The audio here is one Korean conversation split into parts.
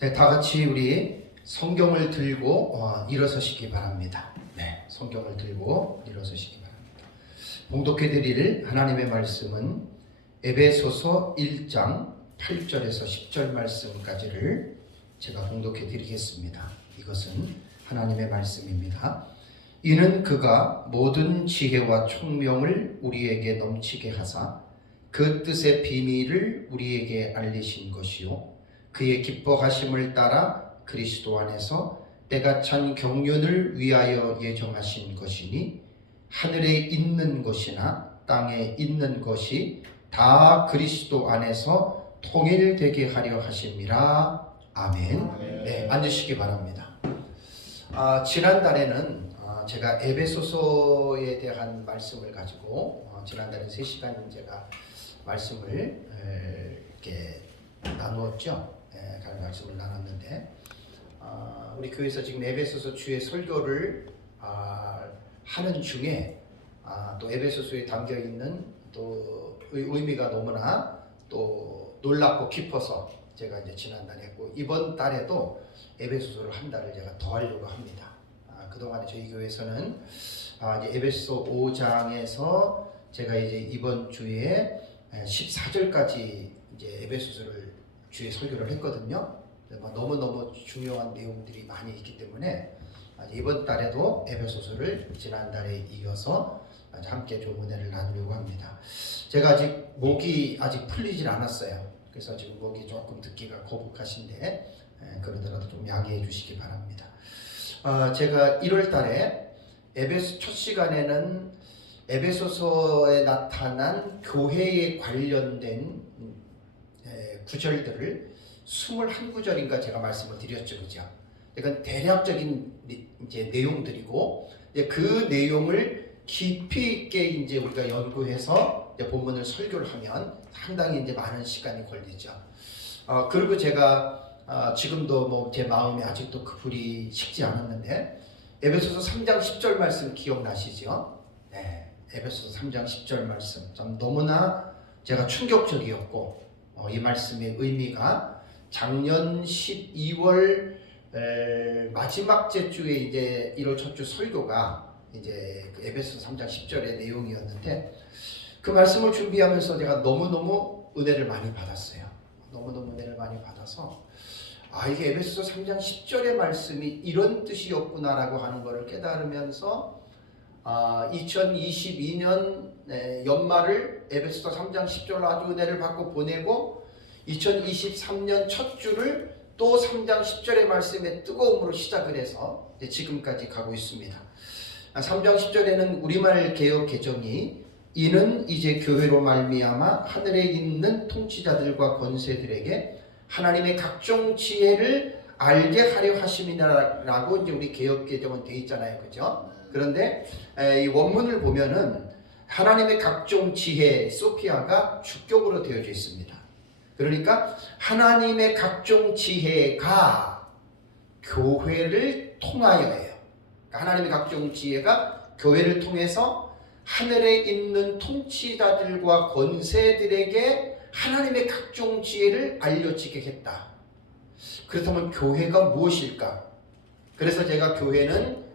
네, 다 같이 우리 성경을 들고 일어서시기 바랍니다. 네, 성경을 들고 일어서시기 바랍니다. 봉독해 드릴 하나님의 말씀은 에베소서 1장 8절에서 10절 말씀까지를 제가 봉독해 드리겠습니다. 이것은 하나님의 말씀입니다. 이는 그가 모든 지혜와 총명을 우리에게 넘치게 하사 그 뜻의 비밀을 우리에게 알리신 것이요 그의 기뻐하심을 따라 그리스도 안에서 때가 찬 경륜을 위하여 예정하신 것이니 하늘에 있는 것이나 땅에 있는 것이 다 그리스도 안에서 통일되게 하려 하심이라. 아멘. 네, 앉으시기 바랍니다. 지난달에는 제가 에베소서에 대한 말씀을 가지고 지난달에 3시간 제가 말씀을 이렇게 나누었죠. 말씀을 나눴는데 우리 교회에서 지금 에베소서 주의 설교를 하는 중에 또 에베소서에 담겨 있는 또 의미가 너무나 또 놀랍고 깊어서 제가 이제 지난달에 했고 이번 달에도 에베소서를 한 달을 제가 더 하려고 합니다. 그동안에 저희 교회에서는 이제 에베소 5장에서 제가 이제 이번 주에 14절까지 이제 에베소서를 주의 설교를 했거든요. 너무너무 중요한 내용들이 많이 있기 때문에 이번 달에도 에베소서를 지난달에 이어서 함께 좀 은혜를 나누려고 합니다. 제가 아직 목이 아직 풀리질 않았어요. 그래서 지금 목이 조금 듣기가 거북하신데 그러더라도 좀 양해해 주시기 바랍니다. 제가 1월 달에 첫 시간에는 에베소서에 나타난 교회에 관련된 구절들을 21구절인가 제가 말씀을 드렸죠. 그죠? 그러니까 대략적인 이제 내용들이고 그 내용을 깊이 있게 이제 우리가 연구해서 이제 본문을 설교를 하면 상당히 이제 많은 시간이 걸리죠. 그리고 제가 지금도 뭐 제 마음에 아직도 그 불이 식지 않았는데 에베소서 3장 10절 말씀 기억나시죠? 네, 에베소서 3장 10절 말씀 참 너무나 제가 충격적이었고 이 말씀의 의미가 작년 12월 마지막 주에 이제 1월 첫 주 설교가 이제 그 에베소서 3장 10절의 내용이었는데 그 말씀을 준비하면서 제가 너무너무 은혜를 많이 받았어요. 너무너무 은혜를 많이 받아서 이게 에베소서 3장 10절의 말씀이 이런 뜻이었구나라고 하는 것을 깨달으면서 2022년 연말을 에베소서 3장 10절로 아주 은혜를 받고 보내고 2023년 첫 주를 또 3장 10절의 말씀의 뜨거움으로 시작을 해서 지금까지 가고 있습니다. 3장 10절에는 우리말 개역 개정이 이는 이제 교회로 말미암아 하늘에 있는 통치자들과 권세들에게 하나님의 각종 지혜를 알게 하려 하심이라고 이제 우리 개역 개정은 돼 있잖아요, 그죠? 그런데 이 원문을 보면은 하나님의 각종 지혜 소피아가 주격으로 되어져 있습니다. 그러니까 하나님의 각종 지혜가 교회를 통하여예요. 하나님의 각종 지혜가 교회를 통해서 하늘에 있는 통치자들과 권세들에게 하나님의 각종 지혜를 알려지게 했다. 그렇다면 교회가 무엇일까? 그래서 제가 교회는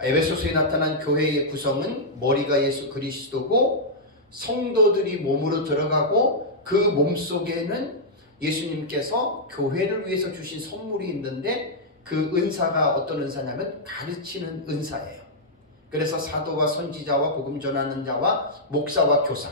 에베소서에 나타난 교회의 구성은 머리가 예수 그리스도고 성도들이 몸으로 들어가고 그 몸 속에는 예수님께서 교회를 위해서 주신 선물이 있는데 그 은사가 어떤 은사냐면 가르치는 은사예요. 그래서 사도와 선지자와 복음 전하는 자와 목사와 교사.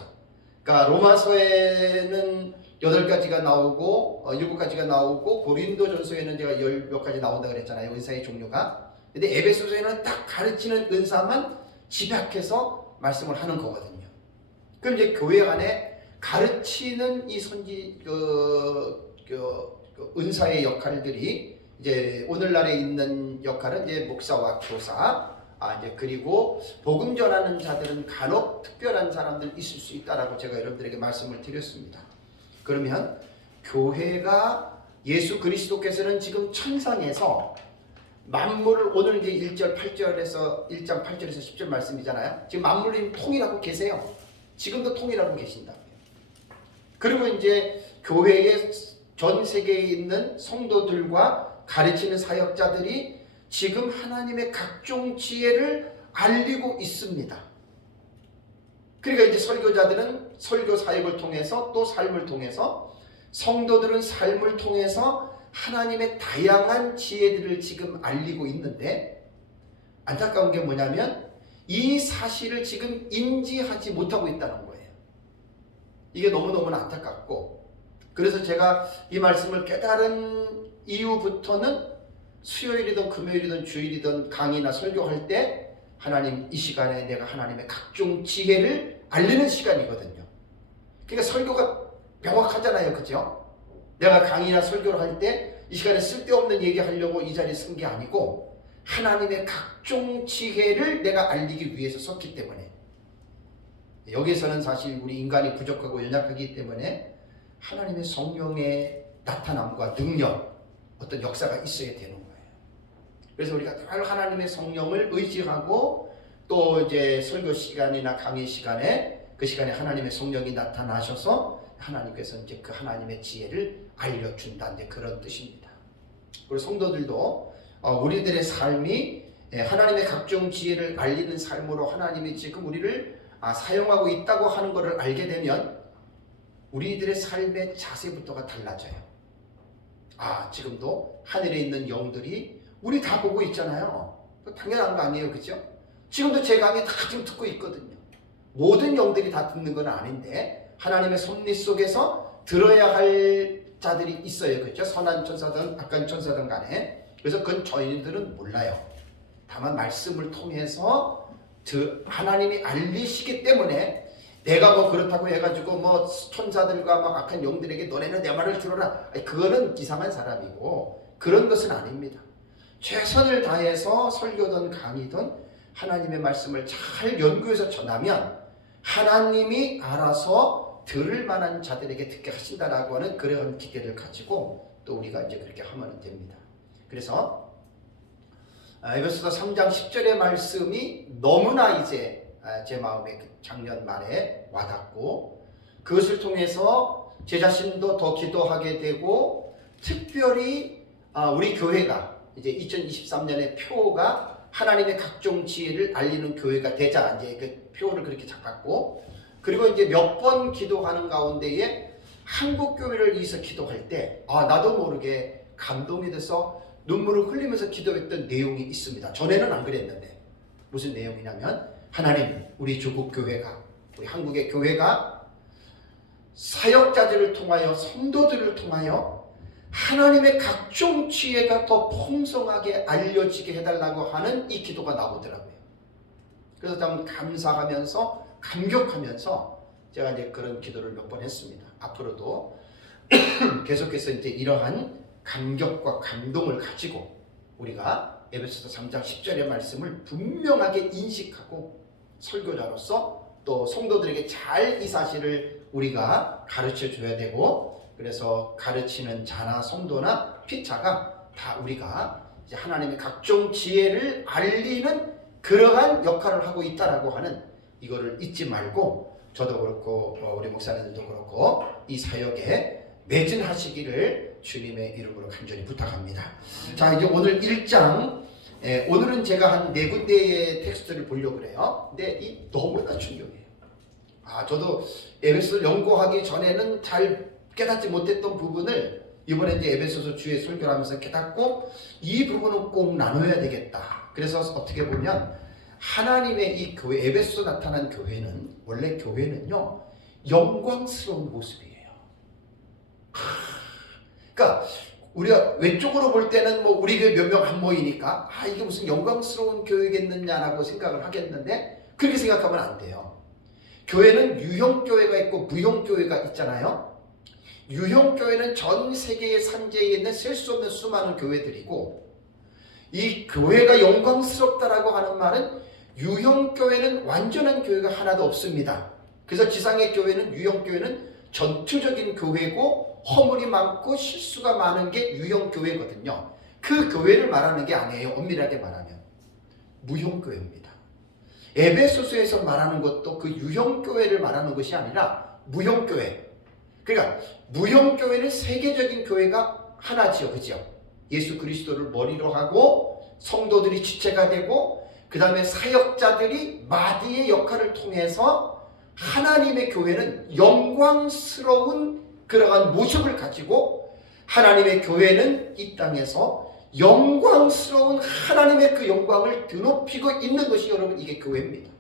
그러니까 로마서에는 8가지가 나오고 7가지가 나오고 고린도전서에는 제가 10몇 가지 나온다 그랬잖아요. 은사의 종류가. 근데 에베소서에는 딱 가르치는 은사만 집약해서 말씀을 하는 거거든요. 그럼 이제 교회 안에 가르치는 이 은사의 역할들이 이제 오늘날에 있는 역할은 이제 목사와 교사, 이제 그리고 복음 전하는 자들은 간혹 특별한 사람들 있을 수 있다라고 제가 여러분들에게 말씀을 드렸습니다. 그러면 교회가 예수 그리스도께서는 지금 천상에서 만물을 오늘 이제 1장 8절에서 10절 말씀이잖아요. 지금 만물을 통일하고 계세요. 지금도 통일하고 계신다. 그리고 이제 교회의 전 세계에 있는 성도들과 가르치는 사역자들이 지금 하나님의 각종 지혜를 알리고 있습니다. 그러니까 이제 설교자들은 설교 사역을 통해서 또 삶을 통해서, 성도들은 삶을 통해서 하나님의 다양한 지혜들을 지금 알리고 있는데, 안타까운 게 뭐냐면 이 사실을 지금 인지하지 못하고 있다는 거예요. 이게 너무너무 안타깝고, 그래서 제가 이 말씀을 깨달은 이후부터는 수요일이든 금요일이든 주일이든 강의나 설교할 때 하나님, 이 시간에 내가 하나님의 각종 지혜를 알리는 시간이거든요. 그러니까 설교가 명확하잖아요. 그죠? 내가 강의나 설교를 할 때 이 시간에 쓸데없는 얘기하려고 이 자리에 쓴 게 아니고 하나님의 각종 지혜를 내가 알리기 위해서 썼기 때문에, 여기에서는 사실 우리 인간이 부족하고 연약하기 때문에 하나님의 성령의 나타남과 능력, 어떤 역사가 있어야 되는 거예요. 그래서 우리가 늘 하나님의 성령을 의지하고, 또 이제 설교 시간이나 강의 시간에 그 시간에 하나님의 성령이 나타나셔서 하나님께서 이제 그 하나님의 지혜를 알려준다, 이제 그런 뜻입니다. 그리고 성도들도 우리들의 삶이 하나님의 각종 지혜를 알리는 삶으로 하나님이 지금 우리를 사용하고 있다고 하는 것을 알게 되면 우리들의 삶의 자세부터가 달라져요. 지금도 하늘에 있는 영들이 우리 다 보고 있잖아요. 당연한 거 아니에요, 그죠? 지금도 제 강의 다 지금 듣고 있거든요. 모든 영들이 다 듣는 건 아닌데 하나님의 섭리 속에서 들어야 할 자들이 있어요, 그죠? 선한 천사든 악한 천사든 간에. 그래서 그건 저희들은 몰라요. 다만 말씀을 통해서 하나님이 알리시기 때문에, 내가 뭐 그렇다고 해가지고 뭐 천사들과 막 악한 영들에게 너네는 내 말을 들어라, 그거는 이상한 사람이고 그런 것은 아닙니다. 최선을 다해서 설교든 강의든 하나님의 말씀을 잘 연구해서 전하면 하나님이 알아서 들을 만한 자들에게 듣게 하신다라고 하는 그런 기대를 가지고 또 우리가 이제 그렇게 하면 됩니다. 그래서 에베소서 3장 10절의 말씀이 너무나 이제 제 마음에 작년 말에 와닿고, 그것을 통해서 제 자신도 더 기도하게 되고, 특별히 우리 교회가 이제 2023년의 표가 하나님의 각종 지혜를 알리는 교회가 되자, 이제 그 표를 그렇게 잡았고, 그리고 이제 몇 번 기도하는 가운데에 한국 교회를 위해서 기도할 때 나도 모르게 감동이 돼서 눈물을 흘리면서 기도했던 내용이 있습니다. 전에는 안 그랬는데 무슨 내용이냐면, 하나님, 우리 조국 교회가, 우리 한국의 교회가 사역자들을 통하여, 성도들을 통하여 하나님의 각종 지혜가 더 풍성하게 알려지게 해달라고 하는 이 기도가 나오더라고요. 그래서 참 감사하면서 감격하면서 제가 이제 그런 기도를 몇 번 했습니다. 앞으로도 계속해서 이제 이러한 감격과 감동을 가지고 우리가 에베소서 3장 10절의 말씀을 분명하게 인식하고, 설교자로서 또 성도들에게 잘 이 사실을 우리가 가르쳐 줘야 되고, 그래서 가르치는 자나 성도나 피차가 다 우리가 이제 하나님의 각종 지혜를 알리는 그러한 역할을 하고 있다라고 하는 이거를 잊지 말고, 저도 그렇고 우리 목사님들도 그렇고 이 사역에 매진하시기를 주님의 이름으로 간절히 부탁합니다. 자, 이제 오늘 1장, 오늘은 제가 한 4군데의 텍스트를 보려고 그래요. 근데 이 너무나 중요해요. 저도 에베소서를 연구하기 전에는 잘 깨닫지 못했던 부분을 이번에 이제 에베소서 주에 설교를 하면서 깨닫고, 이 부분은 꼭 나눠야 되겠다. 그래서 어떻게 보면 하나님의 이 교회, 에베소서 나타난 교회는, 원래 교회는요 영광스러운 모습이에요. 그러니까 우리가 왼쪽으로 볼 때는 뭐 우리 교회 몇 명 안 모이니까 이게 무슨 영광스러운 교회겠느냐라고 생각을 하겠는데, 그렇게 생각하면 안 돼요. 교회는 유형교회가 있고 무형교회가 있잖아요. 유형교회는 전 세계의 산지에 있는 셀 수 없는 수많은 교회들이고, 이 교회가 영광스럽다라고 하는 말은 유형교회는 완전한 교회가 하나도 없습니다. 그래서 지상의 교회는, 유형교회는 전투적인 교회고 허물이 많고 실수가 많은 게 유형교회거든요. 그 교회를 말하는 게 아니에요. 엄밀하게 말하면 무형교회입니다. 에베소서에서 말하는 것도 그 유형교회를 말하는 것이 아니라 무형교회. 그러니까 무형교회는 세계적인 교회가 하나지요. 그죠? 예수 그리스도를 머리로 하고 성도들이 주체가 되고 그 다음에 사역자들이 마디의 역할을 통해서 하나님의 교회는 영광스러운 그러한 모습을 가지고 하나님의 교회는 이 땅에서 영광스러운 하나님의 그 영광을 드높이고 있는 것이 여러분 이게 교회입니다.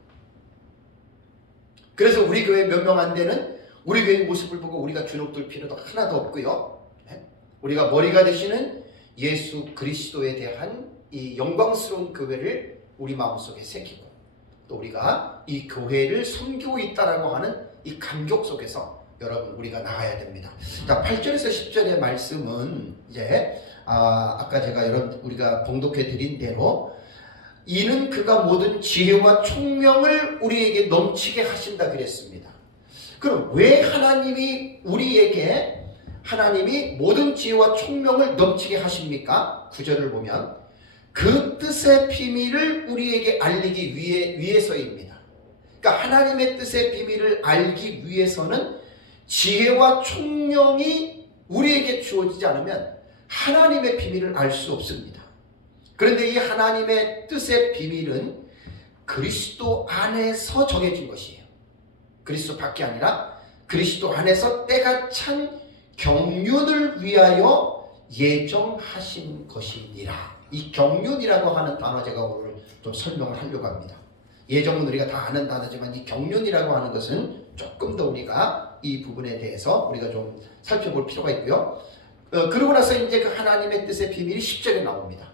그래서 우리 교회 몇 명 안 되는 우리 교회 모습을 보고 우리가 주눅들 필요도 하나도 없고요. 우리가 머리가 되시는 예수 그리스도에 대한 이 영광스러운 교회를 우리 마음속에 새기고 또 우리가 이 교회를 섬기고 있다라고 하는 이 감격 속에서 여러분 우리가 나가야 됩니다. 자, 8절에서 10절의 말씀은 이제 아까 제가 우리가 봉독해 드린 대로 이는 그가 모든 지혜와 총명을 우리에게 넘치게 하신다 그랬습니다. 그럼 왜 하나님이 모든 지혜와 총명을 넘치게 하십니까? 9절을 보면 그 뜻의 비밀을 우리에게 알리기 위해서입니다. 그러니까 하나님의 뜻의 비밀을 알기 위해서는 지혜와 총명이 우리에게 주어지지 않으면 하나님의 비밀을 알 수 없습니다. 그런데 이 하나님의 뜻의 비밀은 그리스도 안에서 정해진 것이에요. 그리스도 밖이 아니라 그리스도 안에서 때가 찬 경륜을 위하여 예정하신 것이니라. 이 경륜이라고 하는 단어 제가 오늘 좀 설명을 하려고 합니다. 예정은 우리가 다 아는 단어지만 이 경륜이라고 하는 것은 조금 더 우리가 이 부분에 대해서 우리가 좀 살펴볼 필요가 있고요. 그러고 나서 이제 그 하나님의 뜻의 비밀이 10절에 나옵니다.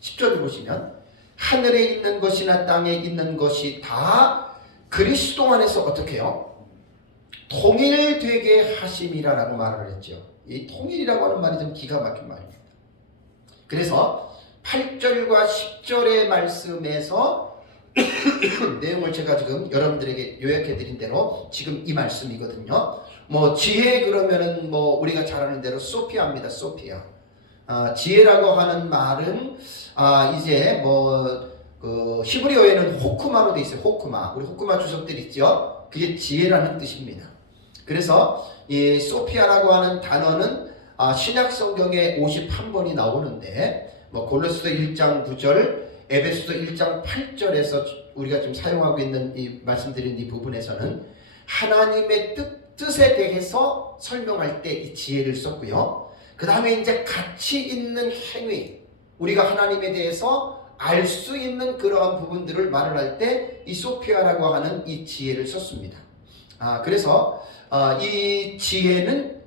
10절을 보시면 하늘에 있는 것이나 땅에 있는 것이 다 그리스도 안에서 어떻게 해요? 통일되게 하심이라라고 말을 했죠. 이 통일이라고 하는 말이 좀 기가 막힌 말입니다. 그래서 8절과 10절의 말씀에서 내용을 제가 지금 여러분들에게 요약해 드린 대로 지금 이 말씀이거든요. 지혜 그러면은 우리가 잘 아는 대로 소피아입니다. 소피아. 지혜라고 하는 말은 이제 그 히브리어에는 호쿠마로 돼 있어요. 호쿠마. 우리 호쿠마 주석들 있죠. 그게 지혜라는 뜻입니다. 그래서 이 소피아라고 하는 단어는 신약 성경에 51번이 나오는데 골로새서 1장 9절, 에베소서 1장 8절에서 우리가 지금 사용하고 있는 이 말씀드린 이 부분에서는 하나님의 뜻에 대해서 설명할 때 이 지혜를 썼고요. 그 다음에 이제 가치 있는 행위, 우리가 하나님에 대해서 알 수 있는 그러한 부분들을 말을 할 때 이 소피아라고 하는 이 지혜를 썼습니다. 그래서 이 지혜는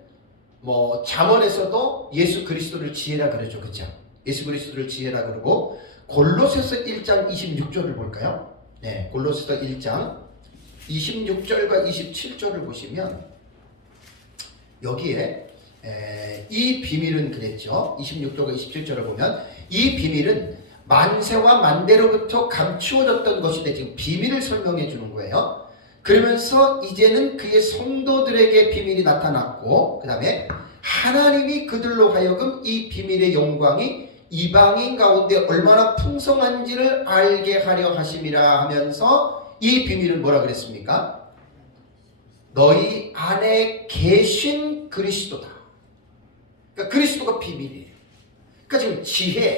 잠언에서도 예수 그리스도를 지혜라 그러죠. 그렇죠? 예수 그리스도를 지혜라 그러고 골로새서 1장 26절을 볼까요? 네, 골로새서 1장 26절과 27절을 보시면 여기에 이 비밀은 그랬죠. 26절과 27절을 보면 이 비밀은 만세와 만대로부터 감추어졌던 것인데 지금 비밀을 설명해 주는 거예요. 그러면서 이제는 그의 성도들에게 비밀이 나타났고 그 다음에 하나님이 그들로 하여금 이 비밀의 영광이 이방인 가운데 얼마나 풍성한지를 알게 하려 하심이라 하면서 이 비밀은 뭐라 그랬습니까? 너희 안에 계신 그리스도다. 그러니까 그리스도가 비밀이에요. 그러니까 지금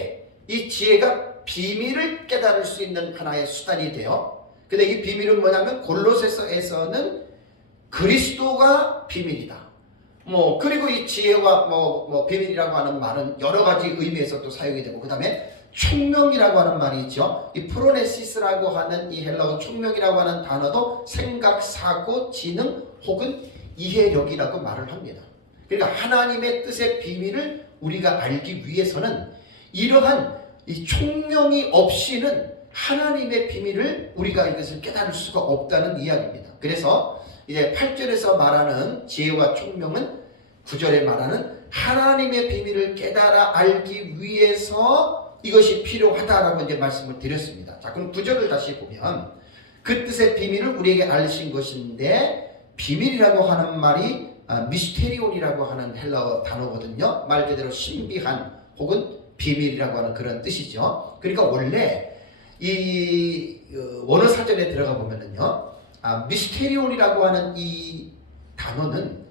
이 지혜가 비밀을 깨달을 수 있는 하나의 수단이 돼요. 근데 이 비밀은 뭐냐면 골로새서에서는 그리스도가 비밀이다. 그리고 이 지혜와 비밀이라고 하는 말은 여러 가지 의미에서 또 사용이 되고 그 다음에 총명이라고 하는 말이 있죠. 이 프로네시스라고 하는 이 헬라어 총명이라고 하는 단어도 생각, 사고, 지능 혹은 이해력이라고 말을 합니다. 그러니까 하나님의 뜻의 비밀을 우리가 알기 위해서는 이러한 이 총명이 없이는 하나님의 비밀을 우리가 이것을 깨달을 수가 없다는 이야기입니다. 그래서 이제 8절에서 말하는 지혜와 총명은 9절에 말하는 하나님의 비밀을 깨달아 알기 위해서 이것이 필요하다라고 이제 말씀을 드렸습니다. 자, 그럼 9절을 다시 보면 그 뜻의 비밀을 우리에게 알리신 것인데 비밀이라고 하는 말이 미스테리온이라고 하는 헬라어 단어거든요. 말 그대로 신비한 혹은 비밀이라고 하는 그런 뜻이죠. 그러니까 원래 이 원어 사전에 들어가 보면은요, 미스테리온이라고 하는 이 단어는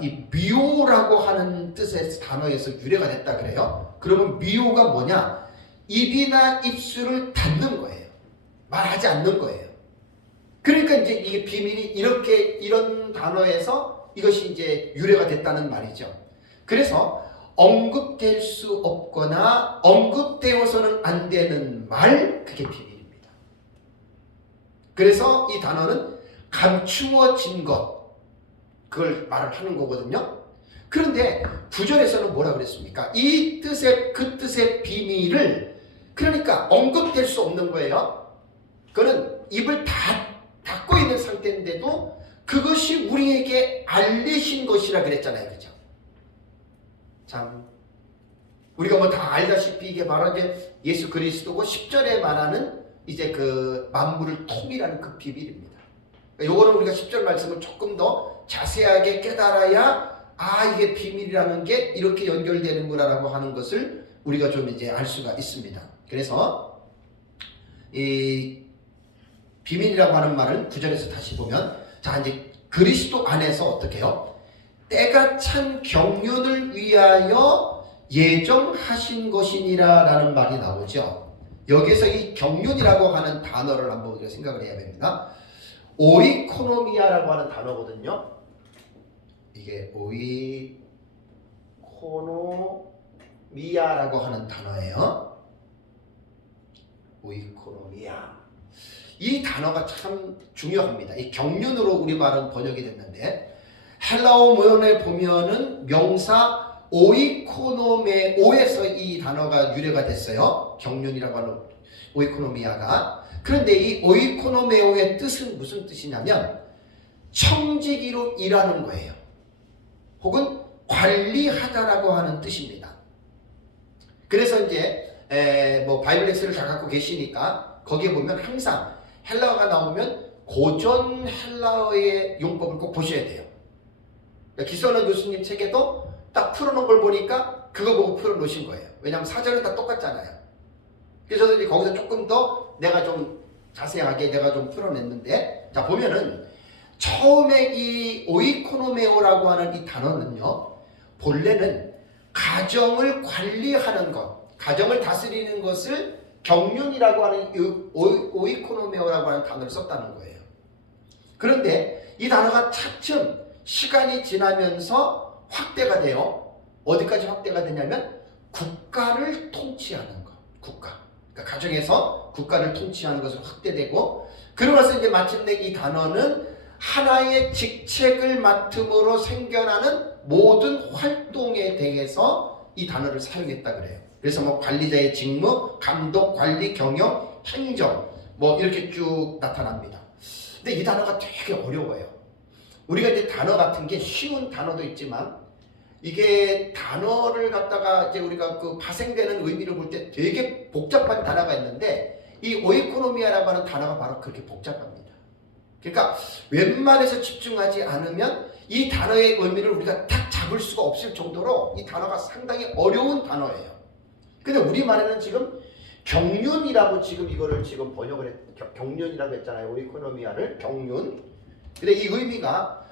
이 미오라고 하는 뜻의 단어에서 유래가 됐다 그래요. 그러면 미오가 뭐냐? 입이나 입술을 닫는 거예요. 말하지 않는 거예요. 그러니까 이제 이게 비밀이 이런 단어에서 이것이 이제 유래가 됐다는 말이죠. 그래서 언급될 수 없거나 언급되어서는 안 되는 말, 그게 비밀입니다. 그래서 이 단어는 감추어진 것, 그걸 말을 하는 거거든요. 그런데 9절에서는 뭐라 그랬습니까? 이 뜻의, 그 뜻의 비밀을, 그러니까 언급될 수 없는 거예요. 그거는 입을 닫고 있는 상태인데도 그것이 우리에게 알리신 것이라 그랬잖아요. 그죠? 참, 우리가 뭐 다 알다시피 이게 바로 이제 예수 그리스도고 10절에 말하는 이제 그 만물을 통일하는 그 비밀입니다. 요거는 우리가 10절 말씀을 조금 더 자세하게 깨달아야 이게 비밀이라는 게 이렇게 연결되는구나라고 하는 것을 우리가 좀 이제 알 수가 있습니다. 그래서 이 비밀이라고 하는 말은 9절에서 다시 보면, 자, 이제 그리스도 안에서 어떻게 해요? 때가 찬 경륜을 위하여 예정하신 것이니라 라는 말이 나오죠. 여기서 이 경륜이라고 하는 단어를 한번 우리가 생각을 해야 됩니다. 오이코노미아라고 하는 단어거든요. 이게 오이코노미아라고 하는 단어예요. 오이코노미아. 이 단어가 참 중요합니다. 이 경륜으로 우리말은 번역이 됐는데, 헬라어 문헌에 보면은 명사 오이코노메오에서 이 단어가 유래가 됐어요. 경륜이라고 하는 오이코노미아가. 그런데 이 오이코노메오의 뜻은 무슨 뜻이냐면 청지기로 일하는 거예요. 혹은 관리하다라고 하는 뜻입니다. 그래서 이제 뭐 바이블 렉스를 다 갖고 계시니까 거기에 보면 항상 헬라어가 나오면 고전 헬라어의 용법을 꼭 보셔야 돼요. 기선원 교수님 책에도 딱 풀어놓은 걸 보니까 그거 보고 풀어놓으신 거예요. 왜냐하면 사전은 다 똑같잖아요. 그래서 저도 이제 거기서 조금 더 내가 좀 자세하게 내가 좀 풀어냈는데, 자 보면은 처음에 이 오이코노메오라고 하는 이 단어는요, 본래는 가정을 관리하는 것, 가정을 다스리는 것을 경륜이라고 하는 오이코노메오라고 하는 단어를 썼다는 거예요. 그런데 이 단어가 차츰 시간이 지나면서 확대가 돼요. 어디까지 확대가 되냐면 국가를 통치하는 것, 국가. 그러니까 가정에서 국가를 통치하는 것으로 확대되고, 그러면서 이제 마침내 이 단어는 하나의 직책을 맡음으로 생겨나는 모든 활동에 대해서 이 단어를 사용했다 그래요. 그래서 뭐 관리자의 직무, 감독, 관리, 경영, 행정 뭐 이렇게 쭉 나타납니다. 근데 이 단어가 되게 어려워요. 우리가 이제 단어 같은 게 쉬운 단어도 있지만 이게 단어를 갖다가 이제 우리가 그 파생되는 의미를 볼 때 되게 복잡한 단어가 있는데, 이 오이코노미아라고 하는 단어가 바로 그렇게 복잡합니다. 그러니까 웬만해서 집중하지 않으면 이 단어의 의미를 우리가 딱 잡을 수가 없을 정도로 이 단어가 상당히 어려운 단어예요. 근데 우리말에는 지금 경륜이라고 지금 이거를 지금 번역을 경륜이라고 했잖아요. 오이코노미아를 경륜. 근데 이 의미가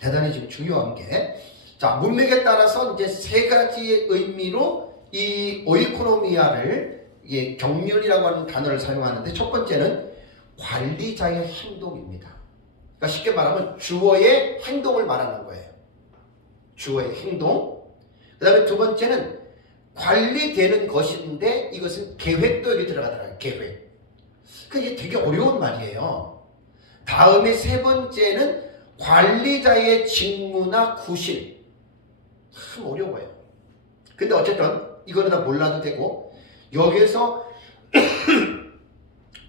대단히 지금 중요한 게, 자, 문맥에 따라서 이제 세 가지의 의미로 이 오이코노미아를 경륜이라고 하는 단어를 사용하는데, 첫 번째는 관리자의 행동입니다. 그러니까 쉽게 말하면 주어의 행동을 말하는 거예요. 주어의 행동. 그 다음에 두 번째는 관리되는 것인데, 이것은 계획도 여기 들어가더라고요. 계획. 그게 되게 어려운 말이에요. 다음에 세 번째는 관리자의 직무나 구실. 참 어려워요. 근데 어쨌든 이거는 다 몰라도 되고, 여기에서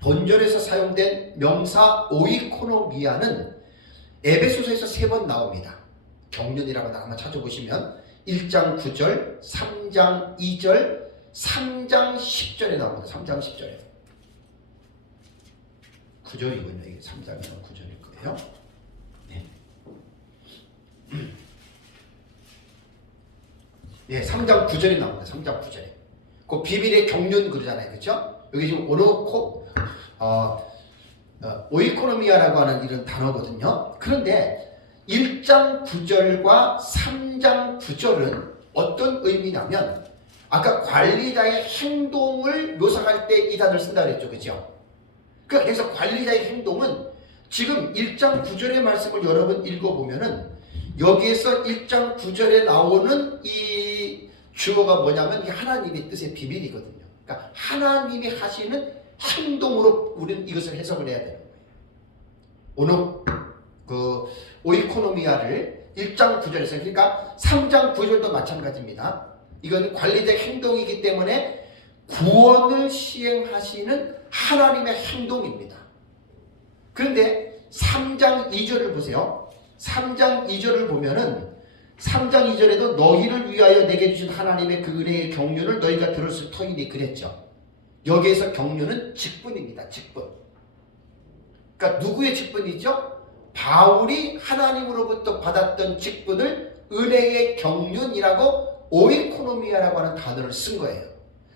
본절에서 사용된 명사 오이코노미아는 에베소서에서 3번 나옵니다. 경륜이라고 한번 찾아보시면 1장 9절, 3장 2절, 3장 10절에 나옵니다. 3장 10절에. 9절이군요. 이게 3장에서 9절일 거예요. 네. 네, 3장 9절에 나옵니다. 3장 9절에. 그 비밀의 경륜 그러잖아요. 그렇죠? 여기 지금 오노코 오이코노미아라고 하는 이런 단어거든요. 그런데 1장 9절과 3장 9절은 어떤 의미냐면 아까 관리자의 행동을 묘사할 때 이 단어를 쓴다고 했죠. 그죠? 그래서 관리자의 행동은 지금 1장 9절의 말씀을 여러 번 읽어보면은 여기에서 1장 9절에 나오는 이 주어가 뭐냐면 이게 하나님의 뜻의 비밀이거든요. 그러니까 하나님이 하시는 행동으로 우리는 이것을 해석을 해야 되는 거예요. 오늘 그 오이코노미아를 1장 9절에서 그러니까 3장 9절도 마찬가지입니다. 이건 관리자의 행동이기 때문에 구원을 시행하시는 하나님의 행동입니다. 그런데 3장 2절을 보세요. 3장 2절을 보면은 3장 2절에도 너희를 위하여 내게 주신 하나님의 그 은혜의 경륜을 너희가 들었을 터이니 그랬죠. 여기에서 경륜은 직분입니다. 직분. 그러니까 누구의 직분이죠? 바울이 하나님으로부터 받았던 직분을 은혜의 경륜이라고 오이코노미아라고 하는 단어를 쓴 거예요.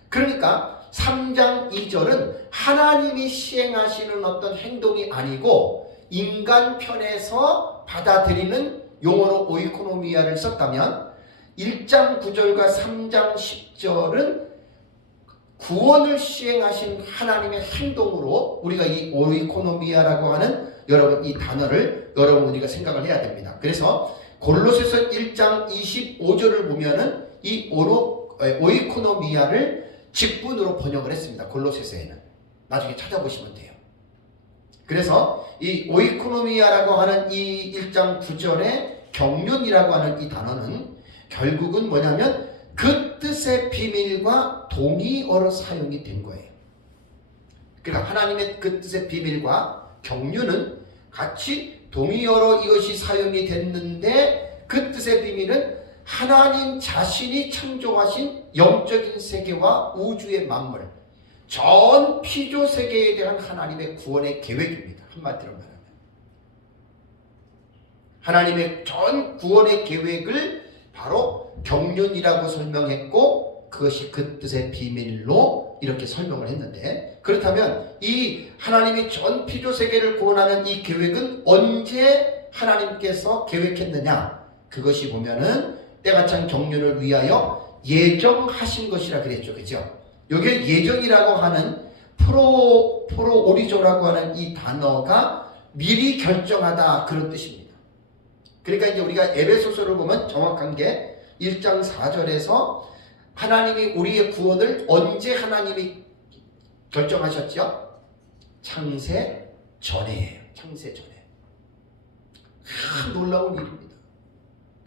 그러니까 3장 2절은 하나님이 시행하시는 어떤 행동이 아니고 인간 편에서 받아들이는 용어로 오이코노미아를 썼다면 1장 9절과 3장 10절은 구원을 시행하신 하나님의 행동으로 우리가 이 오이코노미아라고 하는 여러분 이 단어를 여러분 우리가 생각을 해야 됩니다. 그래서 골로새서 1장 25절을 보면은 이 오이코노미아를 직분으로 번역을 했습니다. 골로새서에는 나중에 찾아보시면 돼요. 그래서 이 오이코노미아라고 하는 이 1장 9절의 경륜이라고 하는 이 단어는 결국은 뭐냐면 그 뜻의 비밀과 동의어로 사용이 된 거예요. 그러니까 하나님의 그 뜻의 비밀과 경륜은 같이 동의어로 이것이 사용이 됐는데 그 뜻의 비밀은 하나님 자신이 창조하신 영적인 세계와 우주의 만물, 전 피조 세계에 대한 하나님의 구원의 계획입니다. 한마디로 말하면 하나님의 전 구원의 계획을 바로 경륜이라고 설명했고 그것이 그 뜻의 비밀로 이렇게 설명을 했는데, 그렇다면 이 하나님이 전 피조 세계를 구원하는 이 계획은 언제 하나님께서 계획했느냐? 그것이 보면은 때가 찬 경륜을 위하여 예정하신 것이라 그랬죠. 그죠? 여기에 예정이라고 하는 프로오리조라고 하는 이 단어가 미리 결정하다 그런 뜻입니다. 그러니까 이제 우리가 에베소서를 보면 정확한 게 1장 4절에서 하나님이 우리의 구원을 언제 하나님이 결정하셨죠? 창세 전에예요. 창세 전에. 놀라운 일입니다.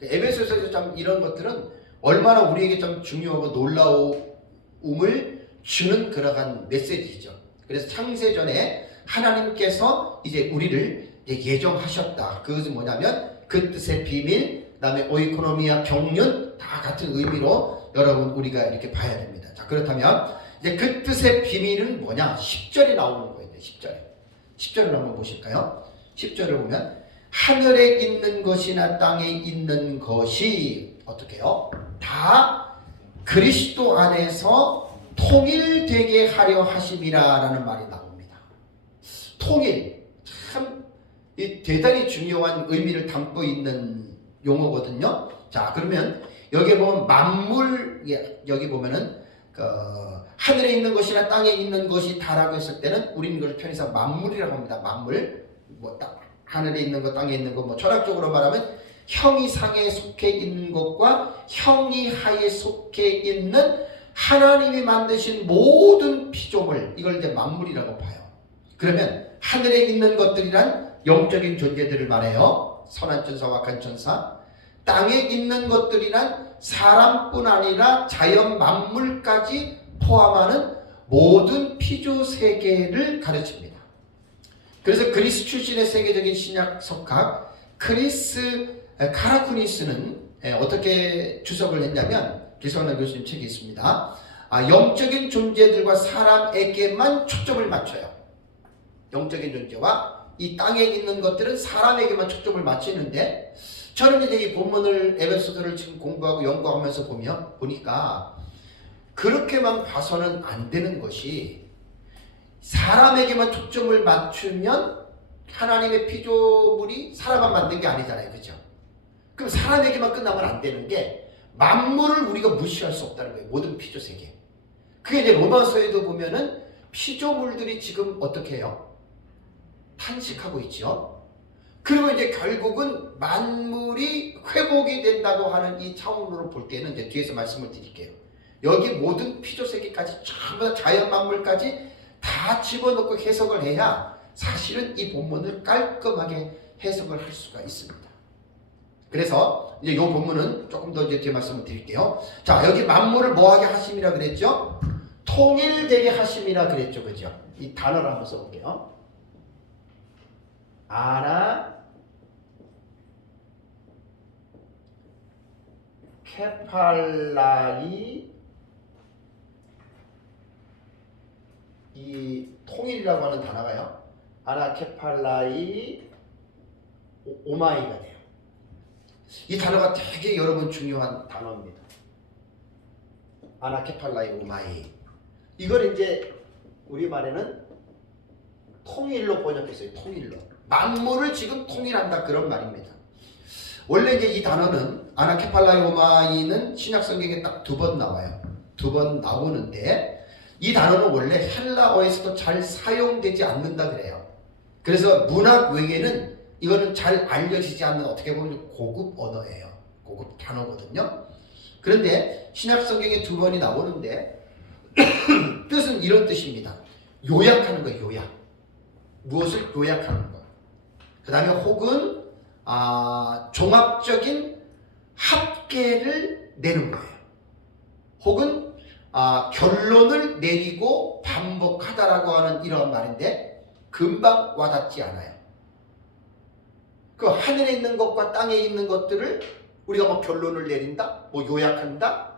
에베소서에서 참 이런 것들은 얼마나 우리에게 좀 중요하고 놀라움을 주는 그러한 메시지죠. 그래서 창세 전에 하나님께서 이제 우리를 예정하셨다. 그것은 뭐냐면 그 뜻의 비밀, 그 다음에 오이코노미아 경륜 다 같은 의미로 여러분 우리가 이렇게 봐야 됩니다. 자, 그렇다면 이제 그 뜻의 비밀은 뭐냐? 10절에 나오는 거예요. 10절을 한번 보실까요? 10절을 보면 하늘에 있는 것이나 땅에 있는 것이 어떻게 해요? 다 그리스도 안에서 통일되게 하려 하심이라라는 말이 나옵니다. 통일, 참 대단히 중요한 의미를 담고 있는 용어거든요. 자, 그러면 여기 보면 만물, 여기 보면은 하늘에 있는 것이나 땅에 있는 것이 다라고 했을 때는 우리는 이걸 편해서 만물이라고 합니다. 만물, 하늘에 있는 것, 땅에 있는 것, 철학적으로 말하면 형이 상에 속해 있는 것과 형이 하에 속해 있는 하나님이 만드신 모든 피조물, 이걸 이제 만물이라고 봐요. 그러면 하늘에 있는 것들이란 영적인 존재들을 말해요. 선한 천사와 악한 천사. 땅에 있는 것들이란 사람뿐 아니라 자연 만물까지 포함하는 모든 피조 세계를 가르칩니다. 그래서 그리스 출신의 세계적인 신약 석학 크리스 카라쿠니스는 어떻게 주석을 했냐면, 기성란 교수님 책이 있습니다. 영적인 존재들과 사람에게만 초점을 맞춰요. 영적인 존재와 이 땅에 있는 것들은 사람에게만 초점을 맞추는데, 저는 이제 이 본문을 에베소서를 지금 공부하고 연구하면서 보니까 그렇게만 봐서는 안 되는 것이, 사람에게만 초점을 맞추면 하나님의 피조물이 사람만 만든 게 아니잖아요. 그죠? 그럼 사람에게만 끝나면 안 되는 게 만물을 우리가 무시할 수 없다는 거예요. 모든 피조 세계. 그게 이제 로마서에도 보면은 피조물들이 지금 어떻게 해요? 탄식하고 있죠. 그리고 이제 결국은 만물이 회복이 된다고 하는 이 차원으로 볼 때는 이제 뒤에서 말씀을 드릴게요. 여기 모든 피조 세계까지 전부 다 자연 만물까지 다 집어넣고 해석을 해야 사실은 이 본문을 깔끔하게 해석을 할 수가 있습니다. 그래서 이제 이 본문은 조금 더 이제 뒤에 말씀을 드릴게요. 자, 여기 만물을 뭐하게 하심이라 그랬죠? 통일되게 하심이라 그랬죠. 그죠? 이 단어를 한번 써볼게요. 아나 케팔라이, 이 통일이라고 하는 단어가요. 아나케팔라이 오마이가 돼요. 이 단어가 되게 여러분 중요한 단어입니다. 아나케팔라이 오마이. 이걸 이제 우리말에는 통일로 번역했어요. 통일로. 만물을 지금 통일한다 그런 말입니다. 원래 이제 이 단어는 아나케팔라이 오마이는 신약 성경에 딱 2번 나와요. 2번 나오는데 이 단어는 원래 헬라어에서도 잘 사용되지 않는다 그래요. 그래서 문학 외에는 이거는 잘 알려지지 않는 어떻게 보면 고급 언어예요. 고급 단어거든요. 그런데 신약 성경에 2번이 나오는데 뜻은 이런 뜻입니다. 요약하는 거예요. 요약. 무엇을 요약하는 거. 그 다음에 혹은 종합적인 합계를 내는 거예요. 혹은 결론을 내리고 반복하다라고 하는 이런 말인데 금방 와닿지 않아요. 그 하늘에 있는 것과 땅에 있는 것들을 우리가 뭐 결론을 내린다, 뭐 요약한다,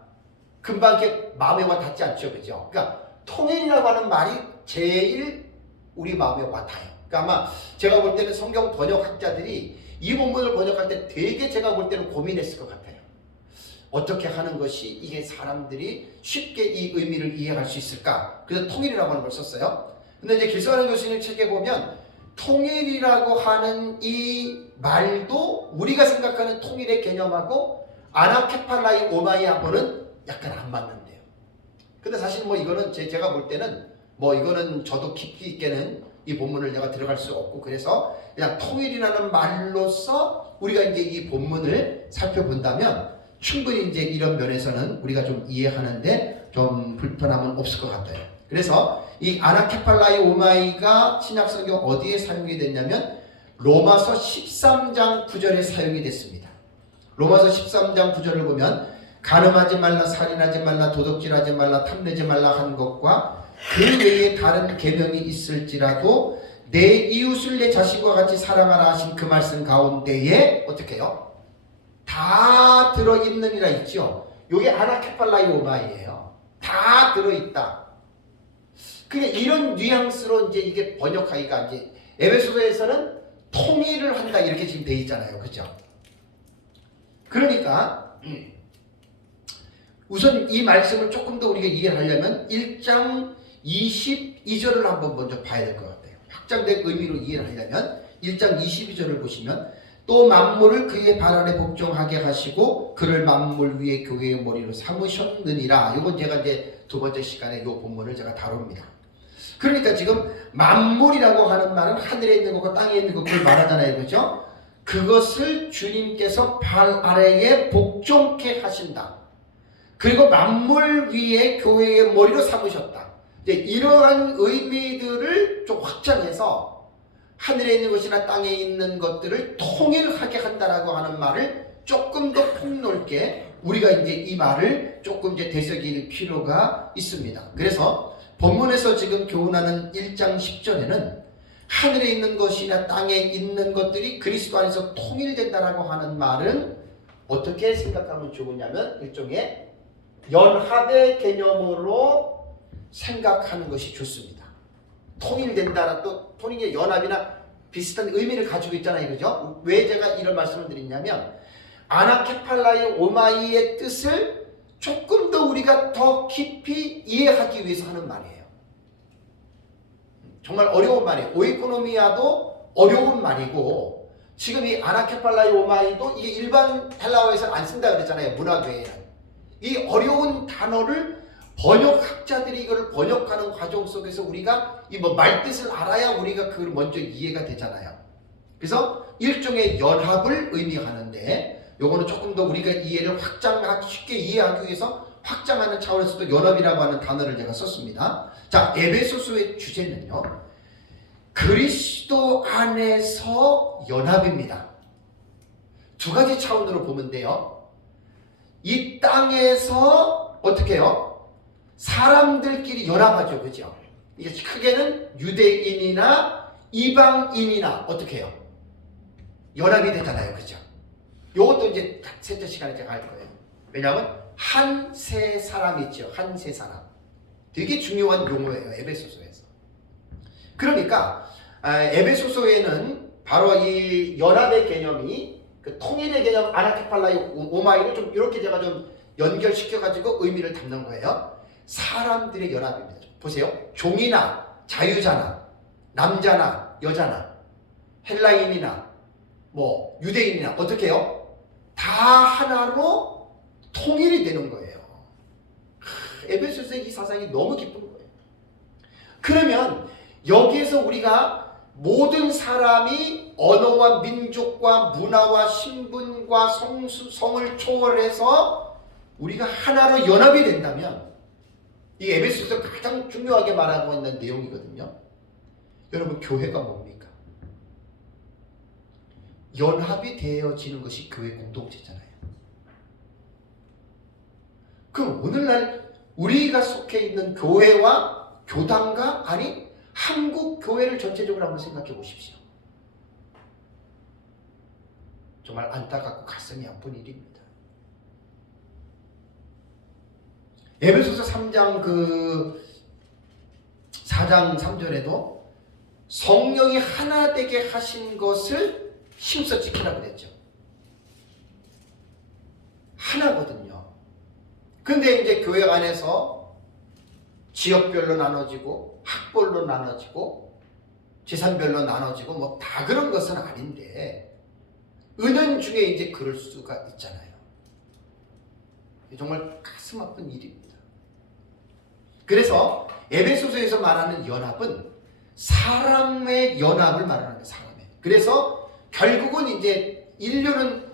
금방 이렇게 마음에 와닿지 않죠, 그죠? 그러니까 통일이라고 하는 말이 제일 우리 마음에 와닿아요. 그러니까 아마 제가 볼 때는 성경 번역학자들이 이 본문을 번역할 때 되게 제가 볼 때는 고민했을 것 같아요. 어떻게 하는 것이 이게 사람들이 쉽게 이 의미를 이해할 수 있을까? 그래서 통일이라고 하는 걸 썼어요. 근데 이제 길서하는 교수님 책에 보면 통일이라고 하는 이 말도 우리가 생각하는 통일의 개념하고 아나케팔라이 오마이하고는 약간 안 맞는데요. 근데 사실 뭐 이거는 제가 볼 때는 뭐 이거는 저도 깊이 있게는 이 본문을 내가 들어갈 수 없고 그래서 그냥 통일이라는 말로써 우리가 이제 이 본문을 살펴본다면 충분히 이제 이런 면에서는 우리가 좀 이해하는데 좀 불편함은 없을 것 같아요. 그래서 이 아나케팔라이 오마이가 신약성경 어디에 사용이 됐냐면 로마서 13장 9절에 사용이 됐습니다. 로마서 13장 9절을 보면 간음하지 말라, 살인하지 말라, 도둑질하지 말라, 탐내지 말라 하는 것과 그 외에 다른 계명이 있을지라도 내 이웃을 내 자신과 같이 사랑하라 하신 그 말씀 가운데에 어떻게 해요? 다 들어있느니라 있죠. 이게 아나케팔라이 오마이예요. 다 들어있다. 그게 이런 뉘앙스로 이제 이게 번역하기가 이제 에베소서에서는 통일을 한다 이렇게 지금 돼 있잖아요. 그죠? 그러니까 우선 이 말씀을 조금 더 우리가 이해를 하려면 1장 22절을 한번 먼저 봐야 될 것 같아요. 확장된 의미로 이해를 하려면 1장 22절을 보시면 또 만물을 그의 발 아래 복종하게 하시고 그를 만물 위에 교회의 머리로 삼으셨느니라. 이건 제가 이제 2번째 시간에 이 본문을 제가 다룹니다. 그러니까 지금 만물이라고 하는 말은 하늘에 있는 것과 땅에 있는 것 그걸 말하잖아요. 그렇죠? 그것을 주님께서 발 아래에 복종케 하신다. 그리고 만물 위에 교회의 머리로 삼으셨다. 이제 이러한 의미들을 좀 확장해서 하늘에 있는 것이나 땅에 있는 것들을 통일하게 한다라고 하는 말을 조금 더 폭넓게 우리가 이제 이 말을 조금 이제 되새길 필요가 있습니다. 그래서 본문에서 지금 교훈하는 1장 10절에는 하늘에 있는 것이나 땅에 있는 것들이 그리스도 안에서 통일된다라고 하는 말은 어떻게 생각하면 좋으냐면 일종의 연합의 개념으로 생각하는 것이 좋습니다. 통일된다라 또 통일의 연합이나 비슷한 의미를 가지고 있잖아요. 그죠? 왜 제가 이런 말씀을 드리냐면 아나케팔라이 오마이의 뜻을 조금 더 우리가 더 깊이 이해하기 위해서 하는 말이에요. 정말 어려운 말이에요. 오이코노미아도 어려운 말이고 지금 이 아나케팔라이 오마이도 이게 일반 헬라어에서는 안 쓴다 그랬잖아요. 문화교회는. 이 어려운 단어를 번역학자들이 이걸 번역하는 과정 속에서 우리가 이 뭐 말뜻을 알아야 우리가 그걸 먼저 이해가 되잖아요. 그래서 일종의 연합을 의미하는데 요거는 조금 더 우리가 이해를 쉽게 이해하기 위해서 확장하는 차원에서도 연합이라고 하는 단어를 제가 썼습니다. 자, 에베소서의 주제는요. 그리스도 안에서 연합입니다. 두 가지 차원으로 보면 돼요. 이 땅에서 어떻게 해요? 사람들끼리 연합하죠. 그죠? 이게 크게는 유대인이나 이방인이나 어떻게 해요? 연합이 되잖아요. 그죠? 요것도 이제 셋째 시간에 제가 할 거예요. 왜냐하면 한 세 사람 있죠. 한 세 사람. 되게 중요한 용어예요. 에베소서에서. 그러니까 에베소서에는 바로 이 연합의 개념이 그 통일의 개념 아나케팔라이 오마이를 좀 이렇게 제가 좀 연결시켜가지고 의미를 담는 거예요. 사람들의 연합입니다. 보세요. 종이나 자유자나 남자나 여자나 헬라인이나 뭐 유대인이나 어떻게 해요? 다 하나로 통일이 되는 거예요. 에베소서의 이 사상이 너무 기쁜 거예요. 그러면 여기에서 우리가 모든 사람이 언어와 민족과 문화와 신분과 성을 초월해서 우리가 하나로 연합이 된다면 이 에베소서에서 가장 중요하게 말하고 있는 내용이거든요. 여러분, 교회가 뭡니까? 연합이 되어지는 것이 교회 공동체잖아요. 그럼 오늘날 우리가 속해 있는 교회와 교단과 아니 한국 교회를 전체적으로 한번 생각해 보십시오. 정말 안타깝고 가슴이 아픈 일입니다. 에베소서 3장 4장 3절에도 성령이 하나 되게 하신 것을 힘써 지키라고 그랬죠. 하나거든요. 근데 이제 교회 안에서 지역별로 나눠지고 학벌로 나눠지고 재산별로 나눠지고 뭐 다 그런 것은 아닌데 은연중에 이제 그럴 수가 있잖아요. 정말 가슴 아픈 일입니다. 그래서 에베소서에서 말하는 연합은 사람의 연합을 말하는 거예요. 사람의. 그래서 결국은 이제 인류는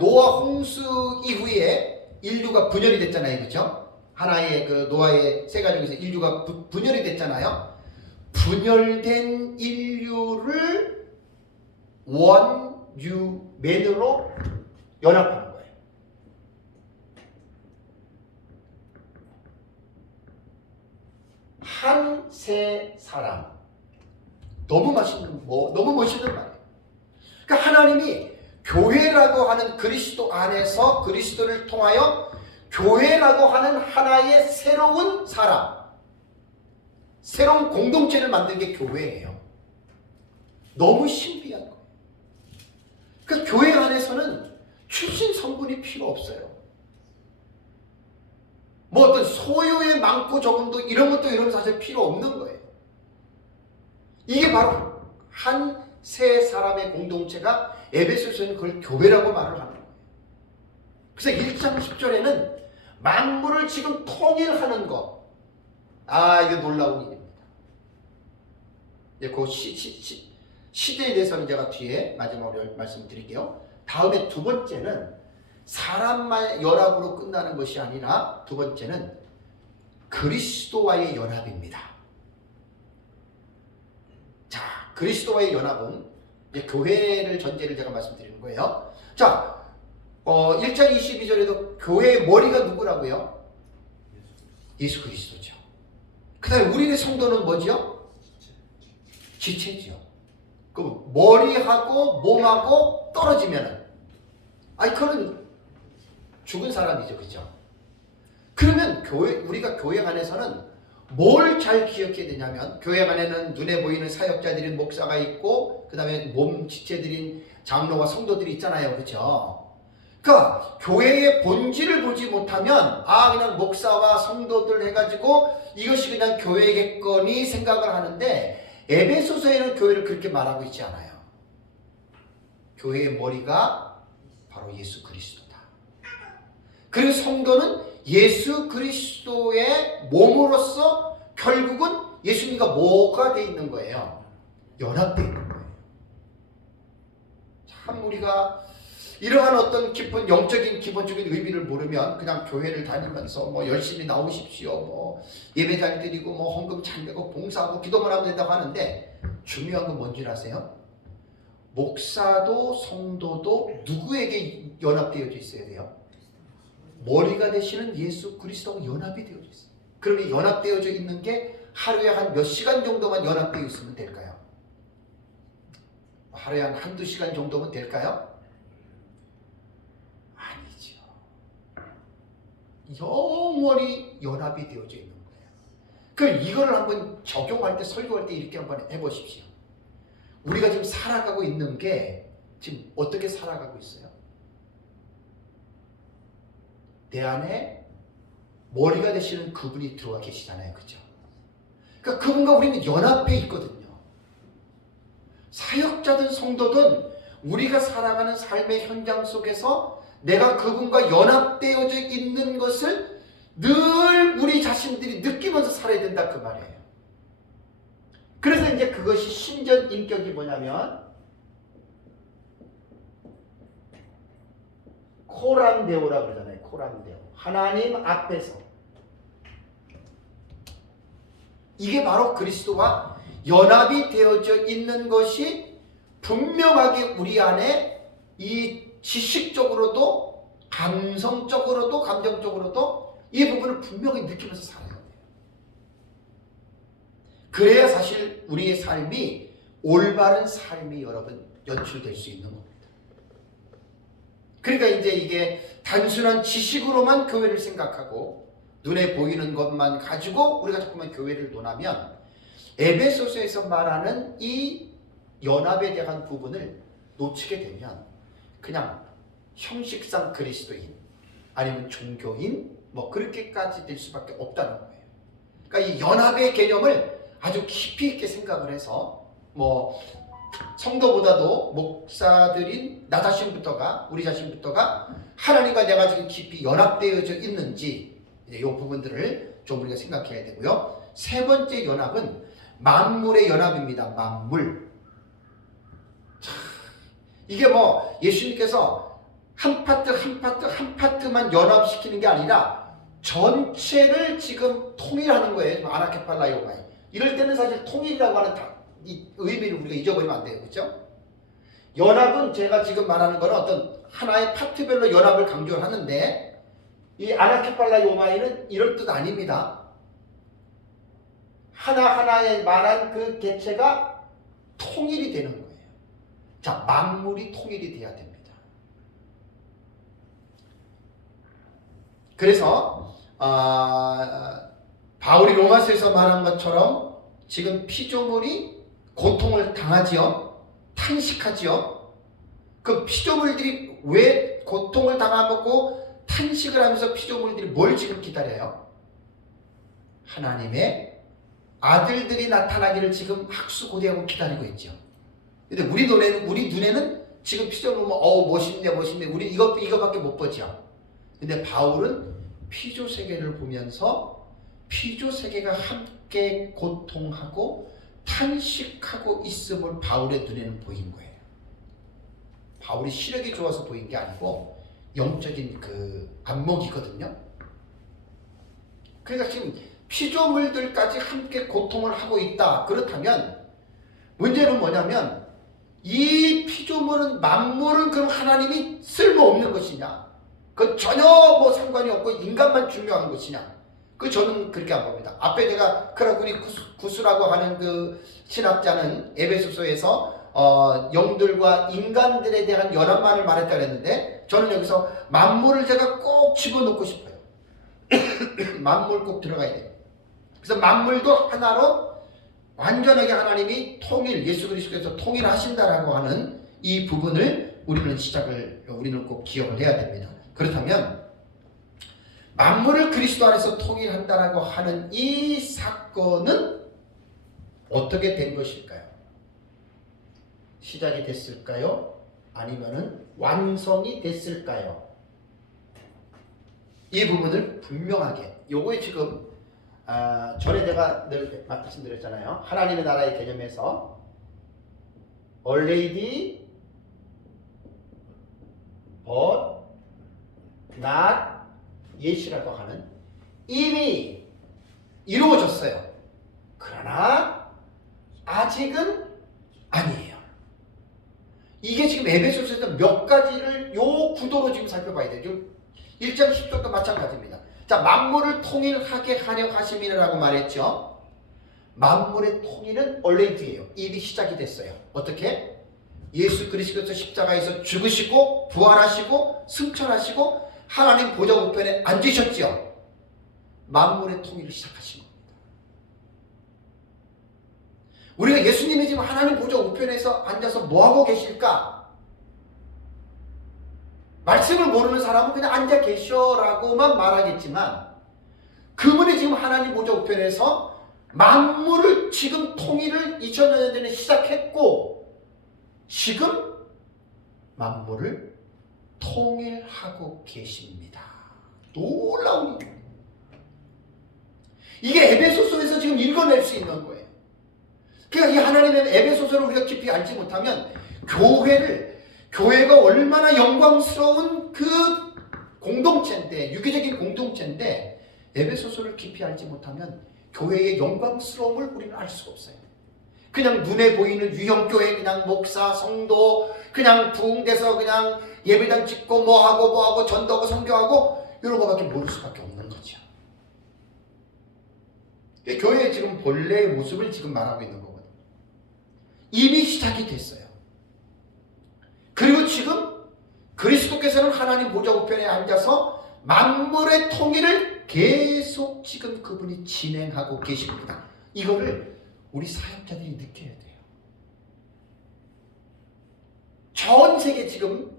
노아 홍수 이후에 인류가 분열이 됐잖아요. 그렇죠? 하나의 그 노아의 세 가족에서 인류가 분열이 됐잖아요. 분열된 인류를 원유맨으로 연합하는 거예요. 한 세 사람. 너무 멋있는 말이에요. 그러니까 하나님이 교회라고 하는 그리스도 안에서 그리스도를 통하여 교회라고 하는 하나의 새로운 사람, 새로운 공동체를 만든 게 교회예요. 너무 신비한 거예요. 그러니까 교회 안에서는 출신 성분이 필요 없어요. 뭐 어떤 소유의 많고 적음도 이런 것도 이런 사실 필요 없는 거예요. 이게 바로 한 세 사람의 공동체가 에베소서는 그걸 교회라고 말을 하는 거예요. 그래서 1장 10절에는 만물을 지금 통일하는 것. 이게 놀라운 일입니다. 그 시대에 대해서는 제가 뒤에 마지막으로 말씀드릴게요. 다음에 두 번째는 사람만 연합으로 끝나는 것이 아니라 두 번째는 그리스도와의 연합입니다. 자, 그리스도와의 연합은 이제 교회를 전제를 제가 말씀드리는 거예요. 자, 1장 22절에도 교회의 머리가 누구라고요? 예수 그리스도죠. 그 다음에 우리의 성도는 뭐죠? 지체죠. 그럼 머리하고 몸하고 떨어지면은 그건 죽은 사람이죠. 그죠? 그러면 우리가 교회 안에서는 뭘 잘 기억해야 되냐면 교회 안에는 눈에 보이는 사역자들인 목사가 있고 그 다음에 몸 지체들인 장로와 성도들이 있잖아요. 그죠? 그러니까 교회의 본질을 보지 못하면 그냥 목사와 성도들 해가지고 이것이 그냥 교회겠거니 생각을 하는데 에베소서에는 교회를 그렇게 말하고 있지 않아요. 교회의 머리가 바로 예수 그리스도다. 그리고 성도는 예수 그리스도의 몸으로서 결국은 예수님과 뭐가 돼 있는 거예요? 연합되어 있는 거예요. 참 우리가 이러한 어떤 깊은 영적인 기본적인 의미를 모르면 그냥 교회를 다니면서 뭐 열심히 나오십시오, 뭐 예배 잘 드리고 뭐 헌금 잘 내고 봉사하고 기도만 하면 된다고 하는데 중요한 건 뭔지 아세요? 목사도 성도도 누구에게 연합되어져 있어야 돼요? 머리가 되시는 예수 그리스도와 연합이 되어져 있어요. 그러면 연합되어져 있는 게 하루에 한 몇 시간 정도만 연합되어 있으면 될까요? 하루에 한 한두 시간 정도면 될까요? 아니죠. 영원히 연합이 되어져 있는 거예요. 그럼 이거를 한번 적용할 때, 설교할 때 이렇게 한번 해보십시오. 우리가 지금 살아가고 있는 게 지금 어떻게 살아가고 있어요? 내 안에 머리가 되시는 그분이 들어와 계시잖아요. 그죠? 그러니까 그분과 우리는 연합해 있거든요. 사역자든 성도든 우리가 살아가는 삶의 현장 속에서 내가 그분과 연합되어져 있는 것을 늘 우리 자신들이 느끼면서 살아야 된다 그 말이에요. 그래서 이제 그것이 신전 인격이 뭐냐면 코람데오라고 그러잖아요. 코람데오. 하나님 앞에서. 이게 바로 그리스도와 연합이 되어져 있는 것이 분명하게 우리 안에 이 지식적으로도 감성적으로도 감정적으로도 이 부분을 분명히 느끼면서 살아야 돼요. 그래야 사실 우리의 삶이 올바른 삶이 여러분 연출될 수 있는 겁니다. 그러니까 이제 이게 단순한 지식으로만 교회를 생각하고 눈에 보이는 것만 가지고 우리가 자꾸만 교회를 논하면 에베소서에서 말하는 이 연합에 대한 부분을 놓치게 되면 그냥 형식상 그리스도인 아니면 종교인 뭐 그렇게까지 될 수밖에 없다는 거예요. 그러니까 이 연합의 개념을 아주 깊이 있게 생각을 해서 뭐 성도보다도 목사들인 나 자신부터가 우리 자신부터가 하나님과 내가 지금 깊이 연합되어져 있는지 이 부분들을 좀 우리가 생각해야 되고요. 세 번째 연합은 만물의 연합입니다. 만물. 이게 뭐 예수님께서 한 파트만 연합시키는 게 아니라 전체를 지금 통일하는 거예요. 아나케팔라이오마이. 이럴 때는 사실 통일이라고 하는 이 의미를 우리가 잊어버리면 안 돼요. 그렇죠? 연합은 제가 지금 말하는 거는 어떤 하나의 파트별로 연합을 강조를 하는데 이 아나케팔라이오마이는 이럴 뜻 아닙니다. 하나하나에 말한 그 개체가 통일이 되는 거예요. 자, 만물이 통일이 돼야 됩니다. 그래서 바울이 로마서에서 말한 것처럼 지금 피조물이 고통을 당하지요. 탄식하지요. 그 피조물들이 왜 고통을 당하고 탄식을 하면서 피조물들이 뭘 지금 기다려요? 하나님의 아들들이 나타나기를 지금 학수고대하고 기다리고 있죠. 근데 우리 눈에는 지금 피조물 멋있네. 우리 이거밖에 못 보죠. 근데 바울은 피조 세계를 보면서 피조 세계가 함께 고통하고 탄식하고 있음을 바울의 눈에는 보인 거예요. 바울이 시력이 좋아서 보인 게 아니고 영적인 그 안목이거든요. 그러니까 지금 피조물들까지 함께 고통을 하고 있다. 그렇다면 문제는 뭐냐면 이 피조물은 만물은 그럼 하나님이 쓸모없는 것이냐? 그 전혀 뭐 상관이 없고 인간만 중요한 것이냐? 저는 그렇게 안 봅니다. 앞에 제가 크라구니 구스라고 하는 그 신학자는 에베소서에서 영들과 인간들에 대한 연합만을 말했다 그랬는데 저는 여기서 만물을 제가 꼭 집어넣고 싶어요. 만물 꼭 들어가야 돼요. 그래서 만물도 하나로 완전하게 하나님이 예수 그리스도께서 통일하신다라고 하는 이 부분을 우리는 꼭 기억을 해야 됩니다. 그렇다면 만물을 그리스도 안에서 통일한다라고 하는 이 사건은 어떻게 된 것일까요? 시작이 됐을까요? 아니면은 완성이 됐을까요? 이 부분을 분명하게, 요거에 지금 전에 제가 늘 말씀드렸잖아요. 하나님의 나라의 개념에서 already but not yet이라고 하는 이미 이루어졌어요. 그러나 아직은 아니에요. 이게 지금 에베소서에서 몇 가지를 요 구도로 지금 살펴봐야 돼요. 1장 10절도 마찬가지입니다. 자, 만물을 통일하게 하려 하심이라고 말했죠. 만물의 통일은 already예요. 이미 시작이 됐어요. 어떻게? 예수 그리스도께서 십자가에서 죽으시고 부활하시고 승천하시고 하나님 보좌 우편에 앉으셨지요. 만물의 통일을 시작하신 겁니다. 우리가 예수님이 지금 하나님 보좌 우편에서 앉아서 뭐하고 계실까? 말씀을 모르는 사람은 그냥 앉아 계셔라고만 말하겠지만, 그분이 지금 하나님 보좌 우편에서 만물을 지금 통일을 2000년 전에 시작했고, 지금 만물을 통일하고 계십니다. 놀라운 일입니다. 이게 에베소서에서 지금 읽어낼 수 있는 거예요. 그러니까 이 하나님의 에베소서를 우리가 깊이 알지 못하면 교회가 얼마나 영광스러운 그 공동체인데, 유기적인 공동체인데, 에베소서를 깊이 알지 못하면 교회의 영광스러움을 우리는 알 수가 없어요. 그냥 눈에 보이는 유형교회, 그냥 목사, 성도, 그냥 부흥돼서 그냥 예배당 짓고 뭐하고 전도하고 선교하고 이런 거밖에 모를 수밖에 없는 거죠. 교회의 지금 본래의 모습을 지금 말하고 있는 거거든요. 이미 시작이 됐어요. 그리고 지금 그리스도께서는 하나님 보좌 우편에 앉아서 만물의 통일을 계속 지금 그분이 진행하고 계십니다. 이거를 우리 사역자들이 느껴야 돼요. 전 세계 지금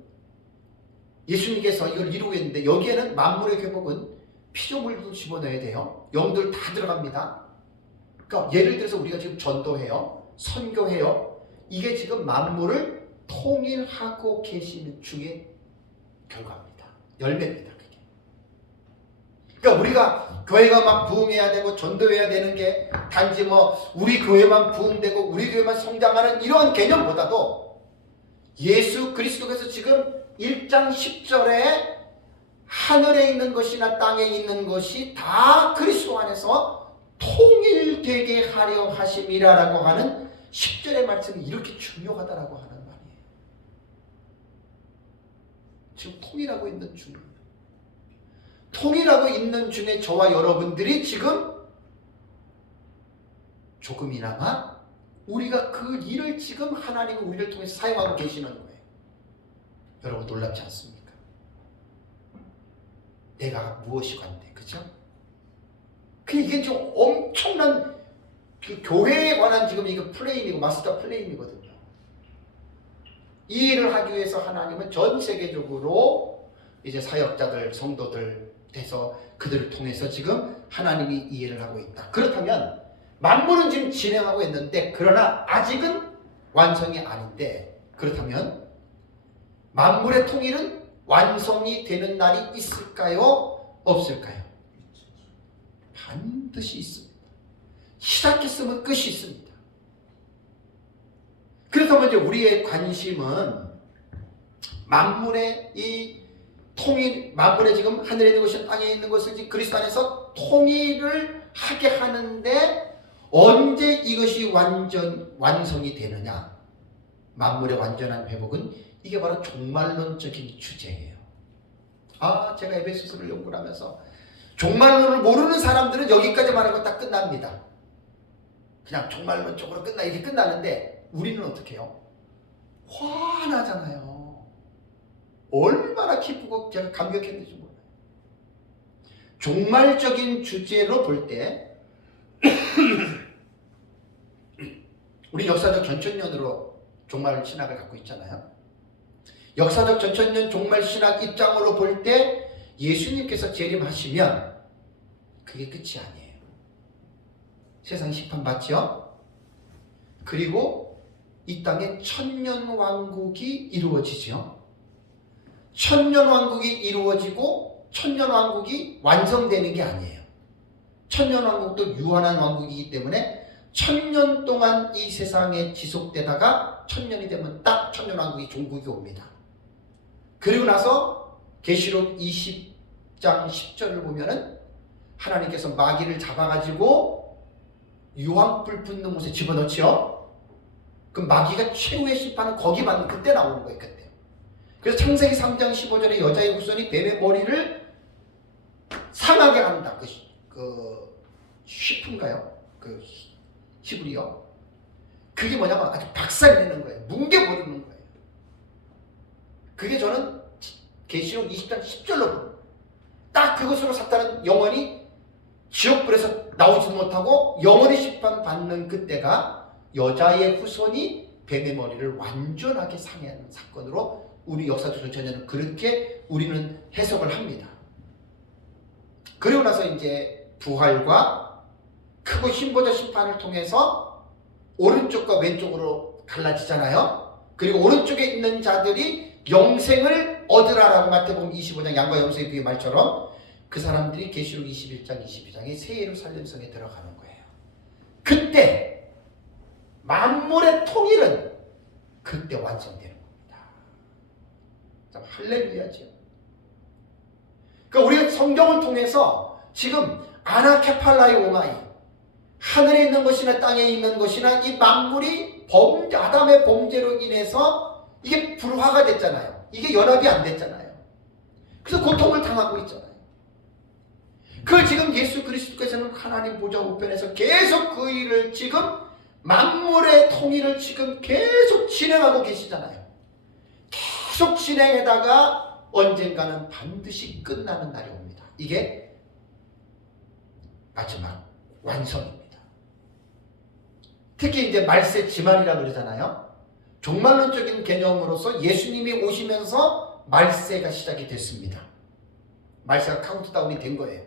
예수님께서 이걸 이루고 있는데, 여기에는 만물의 회복은 피조물도 집어넣어야 돼요. 영들 다 들어갑니다. 그러니까 예를 들어서 우리가 지금 전도해요, 선교해요. 이게 지금 만물을 통일하고 계시는 중에 결과입니다. 열매입니다. 그게. 그러니까 우리가 교회가 막 부흥해야 되고 전도해야 되는 게 단지 우리 교회만 부흥되고 우리 교회만 성장하는 이런 개념보다도, 예수 그리스도께서 지금 1장 10절에 하늘에 있는 것이나 땅에 있는 것이 다 그리스도 안에서 통일되게 하려 하심이라라고 하는 10절의 말씀이 이렇게 중요하다라고 하는 말이에요. 지금 통일하고 있는 중입니다. 통일하고 있는 중에 저와 여러분들이 지금 조금이나마 우리가 그 일을 지금 하나님은 우리를 통해서 사용하고 계시는 거예요. 여러분 놀랍지 않습니까? 내가 무엇이 관대, 그죠? 이게 좀 엄청난 그 교회에 관한 지금 이거 플레임이고 마스터 플레임이거든요. 이 일을 하기 위해서 하나님은 전 세계적으로 이제 사역자들, 성도들 돼서 그들을 통해서 지금 하나님이 이 일을 하고 있다. 그렇다면 만물은 지금 진행하고 있는데, 그러나 아직은 완성이 아닌데, 그렇다면 만물의 통일은 완성이 되는 날이 있을까요? 없을까요? 반드시 있습니다. 시작했으면 끝이 있습니다. 그렇다면 이제 우리의 관심은 만물의 이 통일, 만물의 지금 하늘에 있는 것이 땅에 있는 것을 지금 그리스도 안에서 통일을 하게 하는데, 언제 이것이 완성이 되느냐? 만물의 완전한 회복은 이게 바로 종말론적인 주제예요. 제가 에베소서를 연구를 하면서 종말론을 모르는 사람들은 여기까지 말하고 딱 끝납니다. 그냥 종말론적으로 이렇게 끝나는데, 우리는 어떻게 해요? 화나잖아요. 얼마나 기쁘고 제가 감격했는지 몰라요. 종말적인 주제로 볼 때 우리 역사적 전천년으로 종말 신학을 갖고 있잖아요. 역사적 전천년 종말 신학 입장으로 볼 때 예수님께서 재림하시면 그게 끝이 아니에요. 세상 심판 받죠. 그리고 이 땅에 천년왕국이 이루어지죠. 천년왕국이 이루어지고 천년왕국이 완성되는 게 아니에요. 천년왕국도 유한한 왕국이기 때문에 천년 동안 이 세상에 지속되다가 천년이 되면 딱 천년왕국이 종국이 옵니다. 그리고 나서 계시록 20장 10절을 보면은 하나님께서 마귀를 잡아가지고 유황불 붙는 곳에 집어넣지요. 그 마귀가 최후의 심판은 거기 받는 그때 나오는 거예요. 그때. 그래서 창세기 3장 15절에 여자의 후손이 뱀의 머리를 상하게 한다. 쉬프인가요? 히브리어. 그게 뭐냐면 아주 박살내는 거예요. 뭉개버리는 거예요. 그게 저는 계시록 20장 10절로 봅니다. 딱 그것으로 사탄은 영원히 지옥불에서 나오지 못하고 영원히 심판받는 그때가 여자의 후손이 뱀의 머리를 완전하게 상해하는 사건으로 우리 역사적 전체는 그렇게 우리는 해석을 합니다. 그리고 나서 이제 부활과 크고 힘보다 심판을 통해서 오른쪽과 왼쪽으로 갈라지잖아요. 그리고 오른쪽에 있는 자들이 영생을 얻으라라고 마태복음 25장 양과 염소의 비유 말처럼 그 사람들이 계시록 21장 22장의 새 예루살렘 성에 들어가는 거예요. 그때 만물의 통일은 그때 완성되는 겁니다. 참 할렐루야죠. 그러니까 우리가 성경을 통해서 지금 아나케팔라이 오마이 하늘에 있는 것이나 땅에 있는 것이나 이 만물이 아담의 범죄로 인해서 이게 불화가 됐잖아요. 이게 연합이 안 됐잖아요. 그래서 고통을 당하고 있잖아요. 그걸 지금 예수 그리스도께서는 하나님 보좌 우편에서 계속 그 일을 지금 만물의 통일을 지금 계속 진행하고 계시잖아요. 계속 진행하다가 언젠가는 반드시 끝나는 날이 옵니다. 이게 마지막 완성입니다. 특히 이제 말세 지말이라고 그러잖아요. 종말론적인 개념으로서 예수님이 오시면서 말세가 시작이 됐습니다. 말세가 카운트다운이 된 거예요.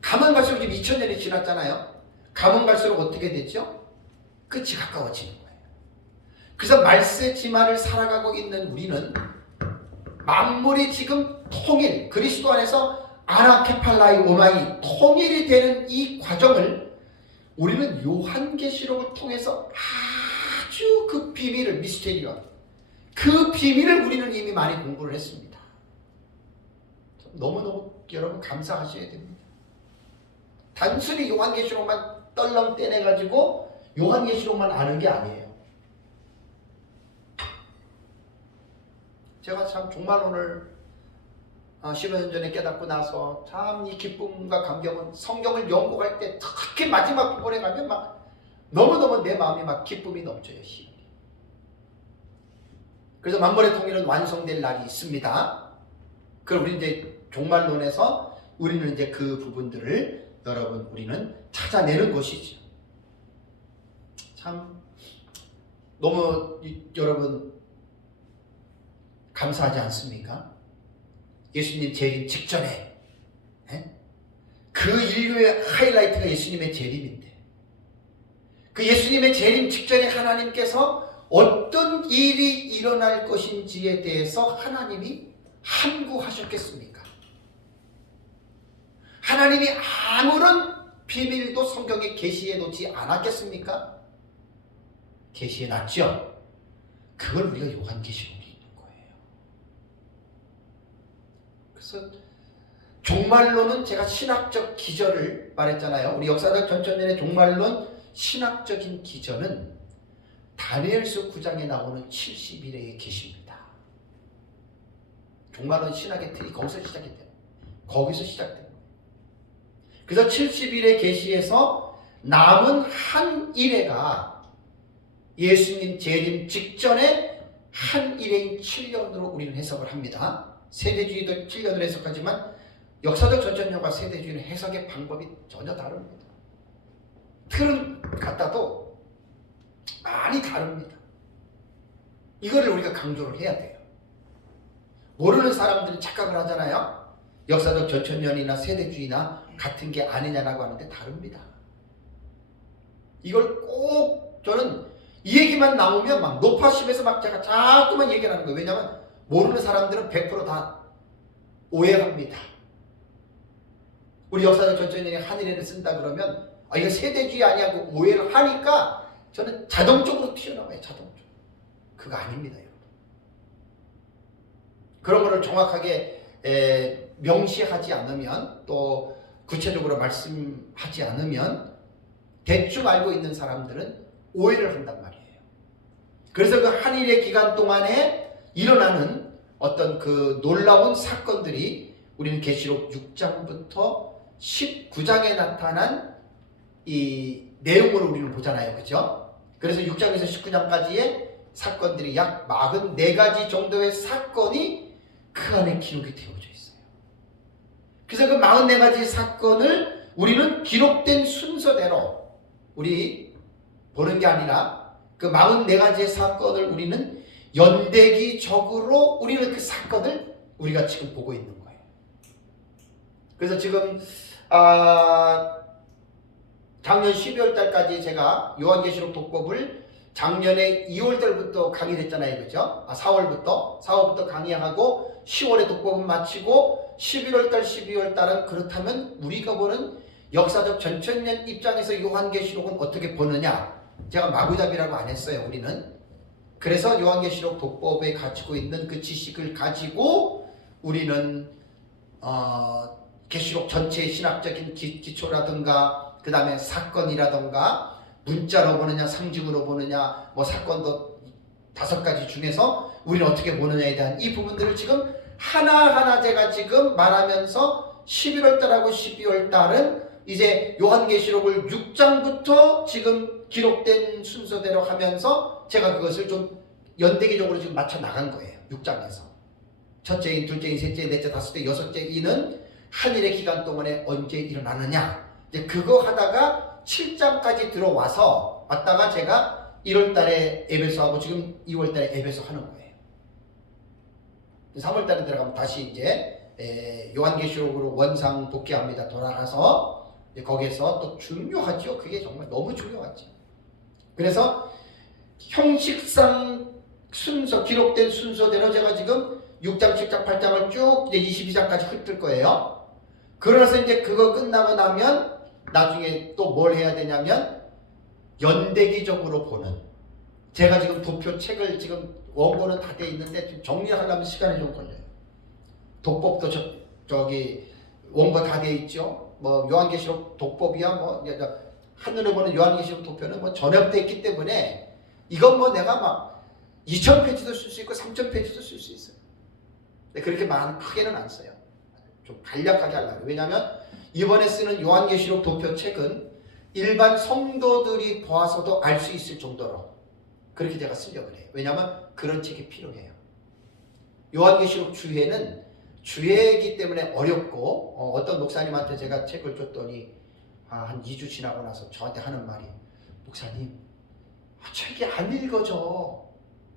가면 갈수록 지금 2000년이 지났잖아요. 가면 갈수록 어떻게 됐죠? 끝이 가까워지는 거예요. 그래서 말세 지말을 살아가고 있는 우리는 만물이 지금 통일, 그리스도 안에서 아나케팔라이 오마이 통일이 되는 이 과정을 우리는 요한계시록을 통해서 아주 그 비밀을 미스테리언 그 비밀을 우리는 이미 많이 공부를 했습니다. 너무너무 여러분 감사하셔야 됩니다. 단순히 요한계시록만 떨렁 떼내가지고 요한계시록만 아는 게 아니에요. 제가 참 종말론을 15년 전에 깨닫고 나서 참 이 기쁨과 감격은 성경을 연구할 때 특히 마지막 부분에 가면 막 너무너무 내 마음이 막 기쁨이 넘쳐요. 그래서 만물의 통일은 완성될 날이 있습니다. 그럼 우리 이제 종말론에서 우리는 이제 그 부분들을 여러분 우리는 찾아내는 것이죠. 참 너무 여러분 감사하지 않습니까? 예수님 재림 직전에 그 인류의 하이라이트가 예수님의 재림인데 그 예수님의 재림 직전에 하나님께서 어떤 일이 일어날 것인지에 대해서 하나님이 함구하셨겠습니까? 하나님이 아무런 비밀도 성경에 계시해 놓지 않았겠습니까? 계시해 놨죠. 그걸 우리가 요한계시록에 있는 거예요. 그래서 종말론은 제가 신학적 기저를 말했잖아요. 우리 역사적 전천년의 종말론 신학적인 기저는 다니엘서 9장에 나오는 70일의 계시입니다. 종말론 신학의 틀이 거기서 시작이 돼요. 거기서 시작돼요. 그래서 70일의 계시에서 남은 한 일회가 예수님 재림 직전에 한 일회인 7년으로 우리는 해석을 합니다. 세대주의도 7년으로 해석하지만 역사적 전천년과 세대주의는 해석의 방법이 전혀 다릅니다. 틀은 같아도 많이 다릅니다. 이거를 우리가 강조를 해야 돼요. 모르는 사람들은 착각을 하잖아요. 역사적 전천년이나 세대주의나 같은 게 아니냐라고 하는데 다릅니다. 이걸 꼭 저는 이 얘기만 나오면 막 높아심에서 막 제가 자꾸만 얘기를 하는 거예요. 왜냐하면 모르는 사람들은 100% 오해합니다. 우리 역사적 전천년이 한일에를 쓴다 그러면 이거 세대주의 아니냐고 오해를 하니까 저는 자동적으로 튀어나와요. 자동적으로. 그거 아닙니다. 여러분. 그런 거를 정확하게 명시하지 않으면 또 구체적으로 말씀하지 않으면 대충 알고 있는 사람들은 오해를 한단 말이에요. 그래서 그 한일의 기간 동안에 일어나는 어떤 그 놀라운 사건들이 우리는 계시록 6장부터 19장에 나타난 이 내용을 우리는 보잖아요. 그죠? 그래서 6장에서 19장까지의 사건들이 약 44가지 정도의 사건이 그 안에 기록이 되어져 있어요. 그래서 그 44가지 사건을 우리는 기록된 순서대로 우리 보는 게 아니라 그 44가지의 사건을 우리는 연대기적으로 우리는 그 사건을 우리가 지금 보고 있는 거예요. 그래서 지금 작년 12월 달까지 제가 요한계시록 독법을 작년에 2월 달부터 강의를 했잖아요. 그죠? 4월부터 강의하고 10월에 독법은 마치고 11월 달, 12월 달은 그렇다면 우리가 보는 역사적 전천년 입장에서 요한계시록은 어떻게 보느냐? 제가 마구잡이라고 안 했어요. 우리는. 그래서 요한계시록 독법에 가지고 있는 그 지식을 가지고 우리는 계시록 전체의 신학적인 기초라든가 그 다음에 사건이라든가 문자로 보느냐 상징으로 보느냐 뭐 사건도 5가지 중에서 우리는 어떻게 보느냐에 대한 이 부분들을 지금 하나하나 제가 지금 말하면서 11월 달하고 12월 달은 이제 요한계시록을 6장부터 지금 기록된 순서대로 하면서 제가 그것을 좀 연대기적으로 지금 맞춰 나간 거예요. 6장에서 첫째인, 둘째인, 셋째인, 넷째, 다섯째, 여섯째인은 한일의 기간 동안에 언제 일어나느냐 이제 그거 하다가 7장까지 들어와서 왔다가 제가 1월 달에 에베소하고 지금 2월 달에 에베소 하는 거예요. 3월 달에 들어가면 다시 이제 요한계시록으로 원상 복귀합니다. 돌아가서 거기에서 또 중요하죠. 그게 정말 너무 중요하죠. 그래서 형식상 순서 기록된 순서대로 제가 지금 6장, 7장, 8장을 쭉 이제 22장까지 훑을 거예요. 그러면서 이제 그거 끝나고 나면 나중에 또 뭘 해야 되냐면 연대기적으로 보는 제가 지금 도표 책을 지금 원고는 다 돼 있는데 좀 정리하려면 시간이 좀 걸려요. 독법도 저기 원고 다 돼 있죠. 뭐 요한계시록 독법이야 뭐 한눈에 보는 요한계시록 도표는 뭐 전역돼 있기 때문에 이건 뭐 내가 막 2000페이지도 쓸 수 있고 3000페이지도 쓸 수 있어요. 근데 그렇게 크게는 안 써요. 좀 간략하게 하려고. 왜냐하면 이번에 쓰는 요한계시록 도표 책은 일반 성도들이 보아서도 알 수 있을 정도로 그렇게 제가 쓰려고 해요. 왜냐하면 그런 책이 필요해요. 요한계시록 주해는 주해이기 때문에 어렵고 어떤 목사님한테 제가 책을 줬더니 한 2주 지나고 나서 저한테 하는 말이 목사님 책이 안 읽어져.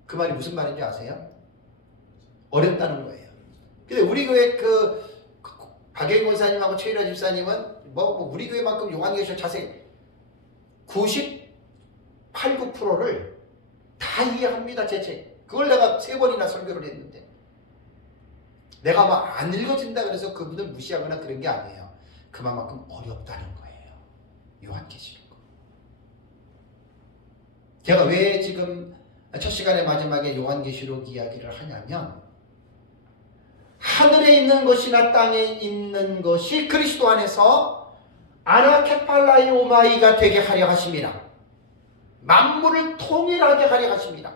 그 말이 무슨 말인지 아세요? 어렵다는 거예요. 근데 우리 교회 박예인 권사님하고 최일화 집사님은 뭐 우리 교회만큼 요한계시록 자세히 98, 9%를 다 이해합니다. 제 책. 그걸 내가 3번이나 설교를 했는데 내가 막 안 읽어진다 그래서 그분을 무시하거나 그런 게 아니에요. 그만큼 어렵다는 거예요. 요한계시록. 제가 왜 지금 첫 시간의 마지막에 요한계시록 이야기를 하냐면 하늘에 있는 것이나 땅에 있는 것이 그리스도 안에서 아나케팔라이오마이가 되게 하려 하십니다. 만물을 통일하게 하려 하십니다.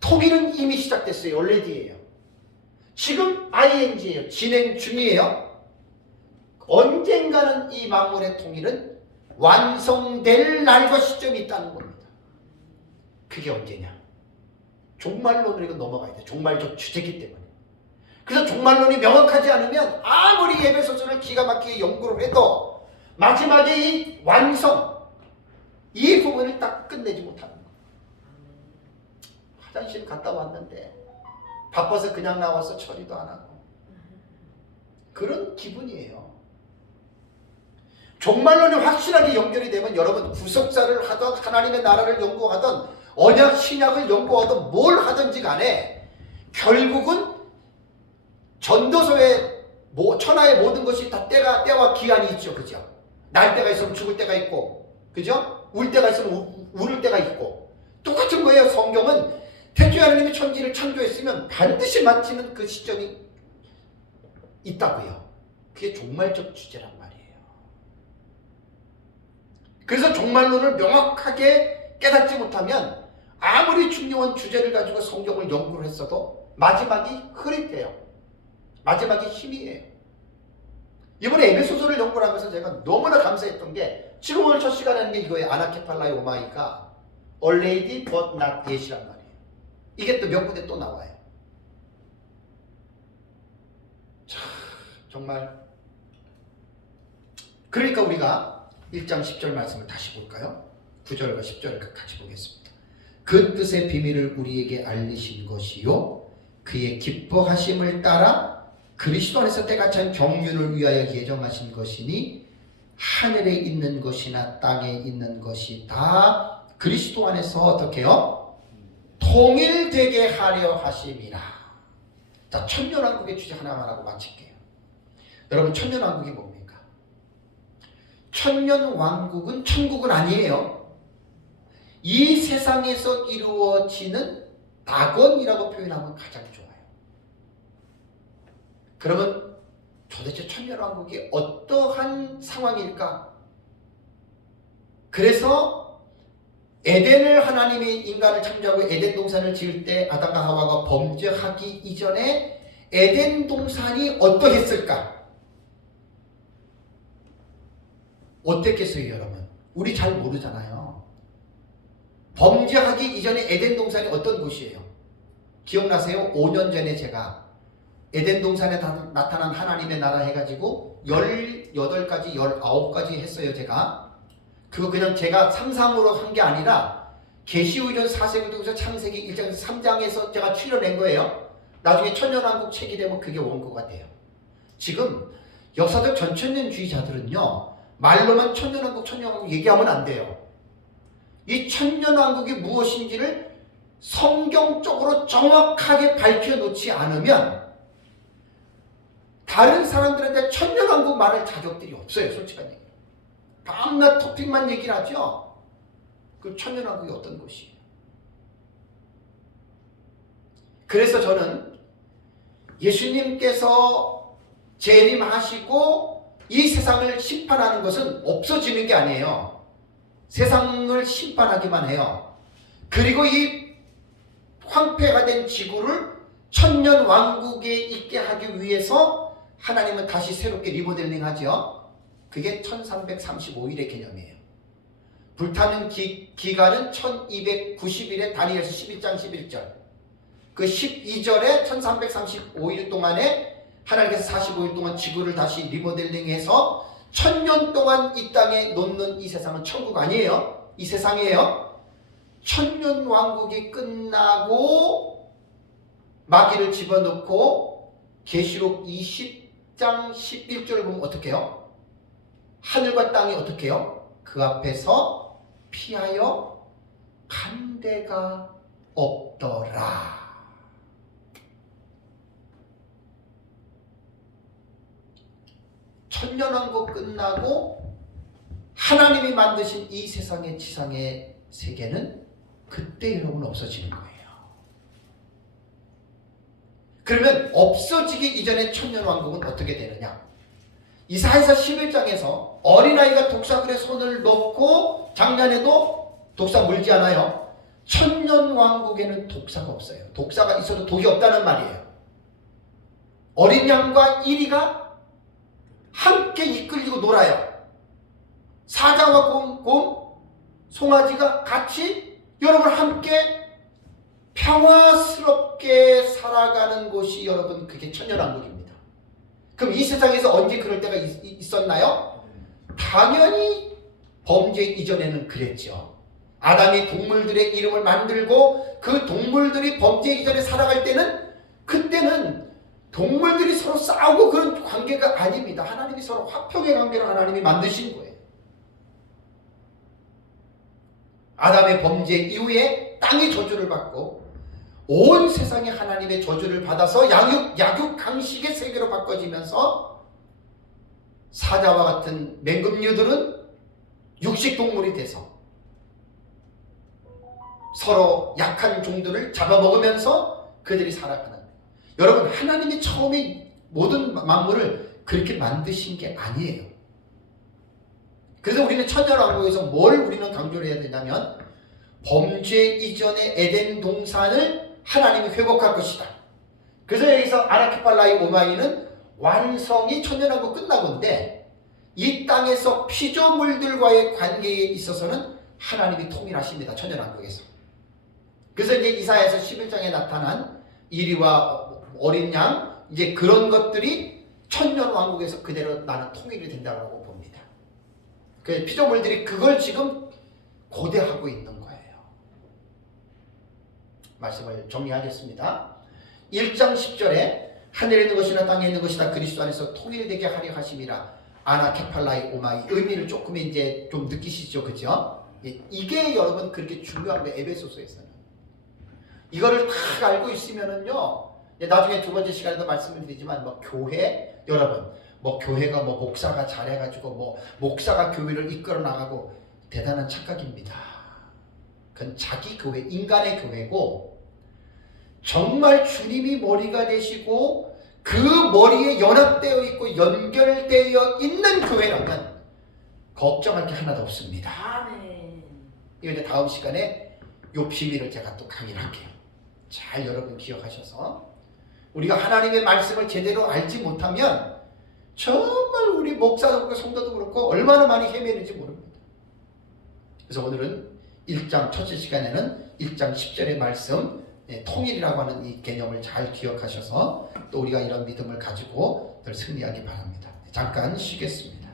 통일은 이미 시작됐어요. already예요. 지금 ing예요. 진행 중이에요. 언젠가는 이 만물의 통일은 완성될 날과 시점이 있다는 겁니다. 그게 언제냐? 종말론으로 이거 넘어가야 돼. 종말적 주제이기 때문에. 그래서 종말론이 명확하지 않으면 아무리 에베소서를 기가 막히게 연구를 해도 마지막에 이 완성, 이 부분을 딱 끝내지 못하는 거예요. 화장실 갔다 왔는데 바빠서 그냥 나와서 처리도 안 하고 그런 기분이에요. 종말론이 확실하게 연결이 되면 여러분 구속사를 하던 하나님의 나라를 연구하던 언약 신약을 연구하던 뭘 하든지 간에 결국은 전도서의 천하의 모든 것이 다 때와 기한이 있죠. 그죠? 날 때가 있으면 죽을 때가 있고, 그죠? 울 때가 있으면 울을 때가 있고, 똑같은 거예요. 성경은 태초에 하나님이 천지를 창조했으면 반드시 마치는 그 시점이 있다고요. 그게 종말적 주제란 말이에요. 그래서 종말론을 명확하게 깨닫지 못하면 아무리 중요한 주제를 가지고 성경을 연구를 했어도 마지막이 흐릿해요. 마지막이 희미해요. 이번에 에베소서를 연구를 하면서 제가 너무나 감사했던 게 지금 오늘 첫 시간에 하는 게 이거예요. 아나케팔라의 오마이가 A lady but not yet이란 말이에요. 이게 또 몇 군데 또 나와요. 자, 정말 그러니까 우리가 1장 10절 말씀을 다시 볼까요? 9절과 10절을 같이 보겠습니다. 그 뜻의 비밀을 우리에게 알리신 것이요 그의 기뻐하심을 따라 그리스도 안에서 때가 찬 경륜을 위하여 예정하신 것이니 하늘에 있는 것이나 땅에 있는 것이 다 그리스도 안에서 어떻게 해요? 통일되게 하려 하심이라. 자, 천년왕국의 주제 하나만 하고 마칠게요. 여러분 천년왕국이 뭡니까? 천년왕국은 천국은 아니에요. 이 세상에서 이루어지는 낙원이라고 표현하면 가장 좋아요. 그러면 도대체 천년왕국이 어떠한 상황일까? 그래서 에덴을 하나님이 인간을 창조하고 에덴 동산을 지을 때 아담과 하와가 범죄하기 이전에 에덴 동산이 어떠했을까? 어땠겠어요, 여러분? 우리 잘 모르잖아요. 범죄하기 이전에 에덴 동산이 어떤 곳이에요? 기억나세요? 5년 전에 제가 에덴 동산에 나타난 하나님의 나라 해가지고 18가지, 19가지 했어요, 제가. 그거 그냥 제가 상상으로 한 게 아니라 계시오전 4세기부터 창세기 1장에서 3장에서 제가 추려낸 거예요. 나중에 천년왕국 책이 되면 그게 원고가 돼요. 지금 역사적 전천년주의자들은요, 말로만 천년왕국 얘기하면 안 돼요. 이 천년왕국이 무엇인지를 성경적으로 정확하게 밝혀놓지 않으면 다른 사람들한테 천년왕국 말할 자격들이 없어요. 솔직한 얘기. 밤낮 토픽만 얘기를 하죠. 그 천년왕국이 어떤 것이에요? 그래서 예수님께서 재림하시고 이 세상을 심판하는 것은 없어지는 게 아니에요. 세상을 심판하기만 해요. 그리고 이 황폐가 된 지구를 천년왕국에 있게 하기 위해서 하나님은 다시 새롭게 리모델링 하죠. 그게 1335일의 개념이에요. 불타는 기간은 1290일에 다니엘서 11장 11절. 그 12절에 1335일 동안에 하나님께서 45일 동안 지구를 다시 리모델링해서 1000년 동안 이 땅에 놓는 이 세상은 천국 아니에요. 이 세상이에요. 천년왕국이 끝나고 마귀를 집어넣고 계시록 20장 11절을 보면 어떻게 해요? 하늘과 땅이 어떻게 해요? 그 앞에서 피하여 간 데가 없더라. 천년왕국 끝나고 하나님이 만드신 이 세상의 지상의 세계는 그때 여러분 없어지는 거예요. 그러면 없어지기 이전에 천년왕국은 어떻게 되느냐? 이사야서 11장에서 어린아이가 독사굴에 손을 넣고 장난해도 독사 물지 않아요. 천년왕국에는 독사가 없어요. 독사가 있어도 독이 없다는 말이에요. 어린 양과 이리가 함께 이끌리고 놀아요. 사자와 곰, 송아지가 같이 여러분 함께 평화스럽게 살아가는 곳이 여러분 그게 천년왕국입니다. 그럼 이 세상에서 언제 그럴 때가 있었나요? 당연히 범죄 이전에는 그랬죠. 아담이 동물들의 이름을 만들고 그 동물들이 범죄하기 전에 살아갈 때는 그때는 동물들이 서로 싸우고 그런 관계가 아닙니다. 하나님이 서로 화평의 관계로 하나님이 만드신 거예요. 아담의 범죄 이후에 땅이 저주를 받고 온 세상이 하나님의 저주를 받아서 약육강식의 세계로 바꿔지면서 사자와 같은 맹금류들은 육식동물이 돼서 서로 약한 종들을 잡아먹으면서 그들이 살아가는 거예요. 여러분, 하나님이 처음에 모든 만물을 그렇게 만드신 게 아니에요. 그래서 우리는 천년왕국에서 뭘 우리는 강조를 해야 되냐면 범죄 이전의 에덴 동산을 하나님이 회복할 것이다. 그래서 여기서 아나케팔라이 오마이는 완성이 천년왕국 끝나고인데 이 땅에서 피조물들과의 관계에 있어서는 하나님이 통일하십니다. 천년왕국에서. 그래서 이제 이사야서 11장에 나타난 이리와 어린 양, 이제 그런 것들이 천년왕국에서 그대로 나는 통일이 된다고 봅니다. 그 피조물들이 그걸 지금 고대하고 있는 거예요. 말씀을 정리하겠습니다. 1장 10절에 하늘에 있는 것이나 땅에 있는 것이나 그리스도 안에서 통일되게 하려 하심이라. 아나케팔라이 오마이, 의미를 조금 이제 좀 느끼시죠, 그죠? 이게 여러분 그렇게 중요한 거예요. 에베소서에서는 이거를 다 알고 있으면은요, 나중에 두 번째 시간에도 말씀을 드리지만 뭐 교회, 여러분 뭐 교회가 뭐 목사가 잘해가지고 뭐 목사가 교회를 이끌어 나가고 대단한 착각입니다. 그건 자기 교회, 인간의 교회고 정말 주님이 머리가 되시고 그 머리에 연합되어 있고 연결되어 있는 교회라면 걱정할 게 하나도 없습니다. 아멘. 이거 이제 다음 시간에 요 비밀을 제가 또 강의를 할게요. 잘 여러분 기억하셔서 우리가 하나님의 말씀을 제대로 알지 못하면 정말 우리 목사도 그렇고 성도도 그렇고 얼마나 많이 헤매는지 모릅니다. 그래서 오늘은 1장 첫째 시간에는 1장 10절의 말씀, 통일이라고 하는 이 개념을 잘 기억하셔서 또 우리가 이런 믿음을 가지고 늘 승리하기 바랍니다. 잠깐 쉬겠습니다.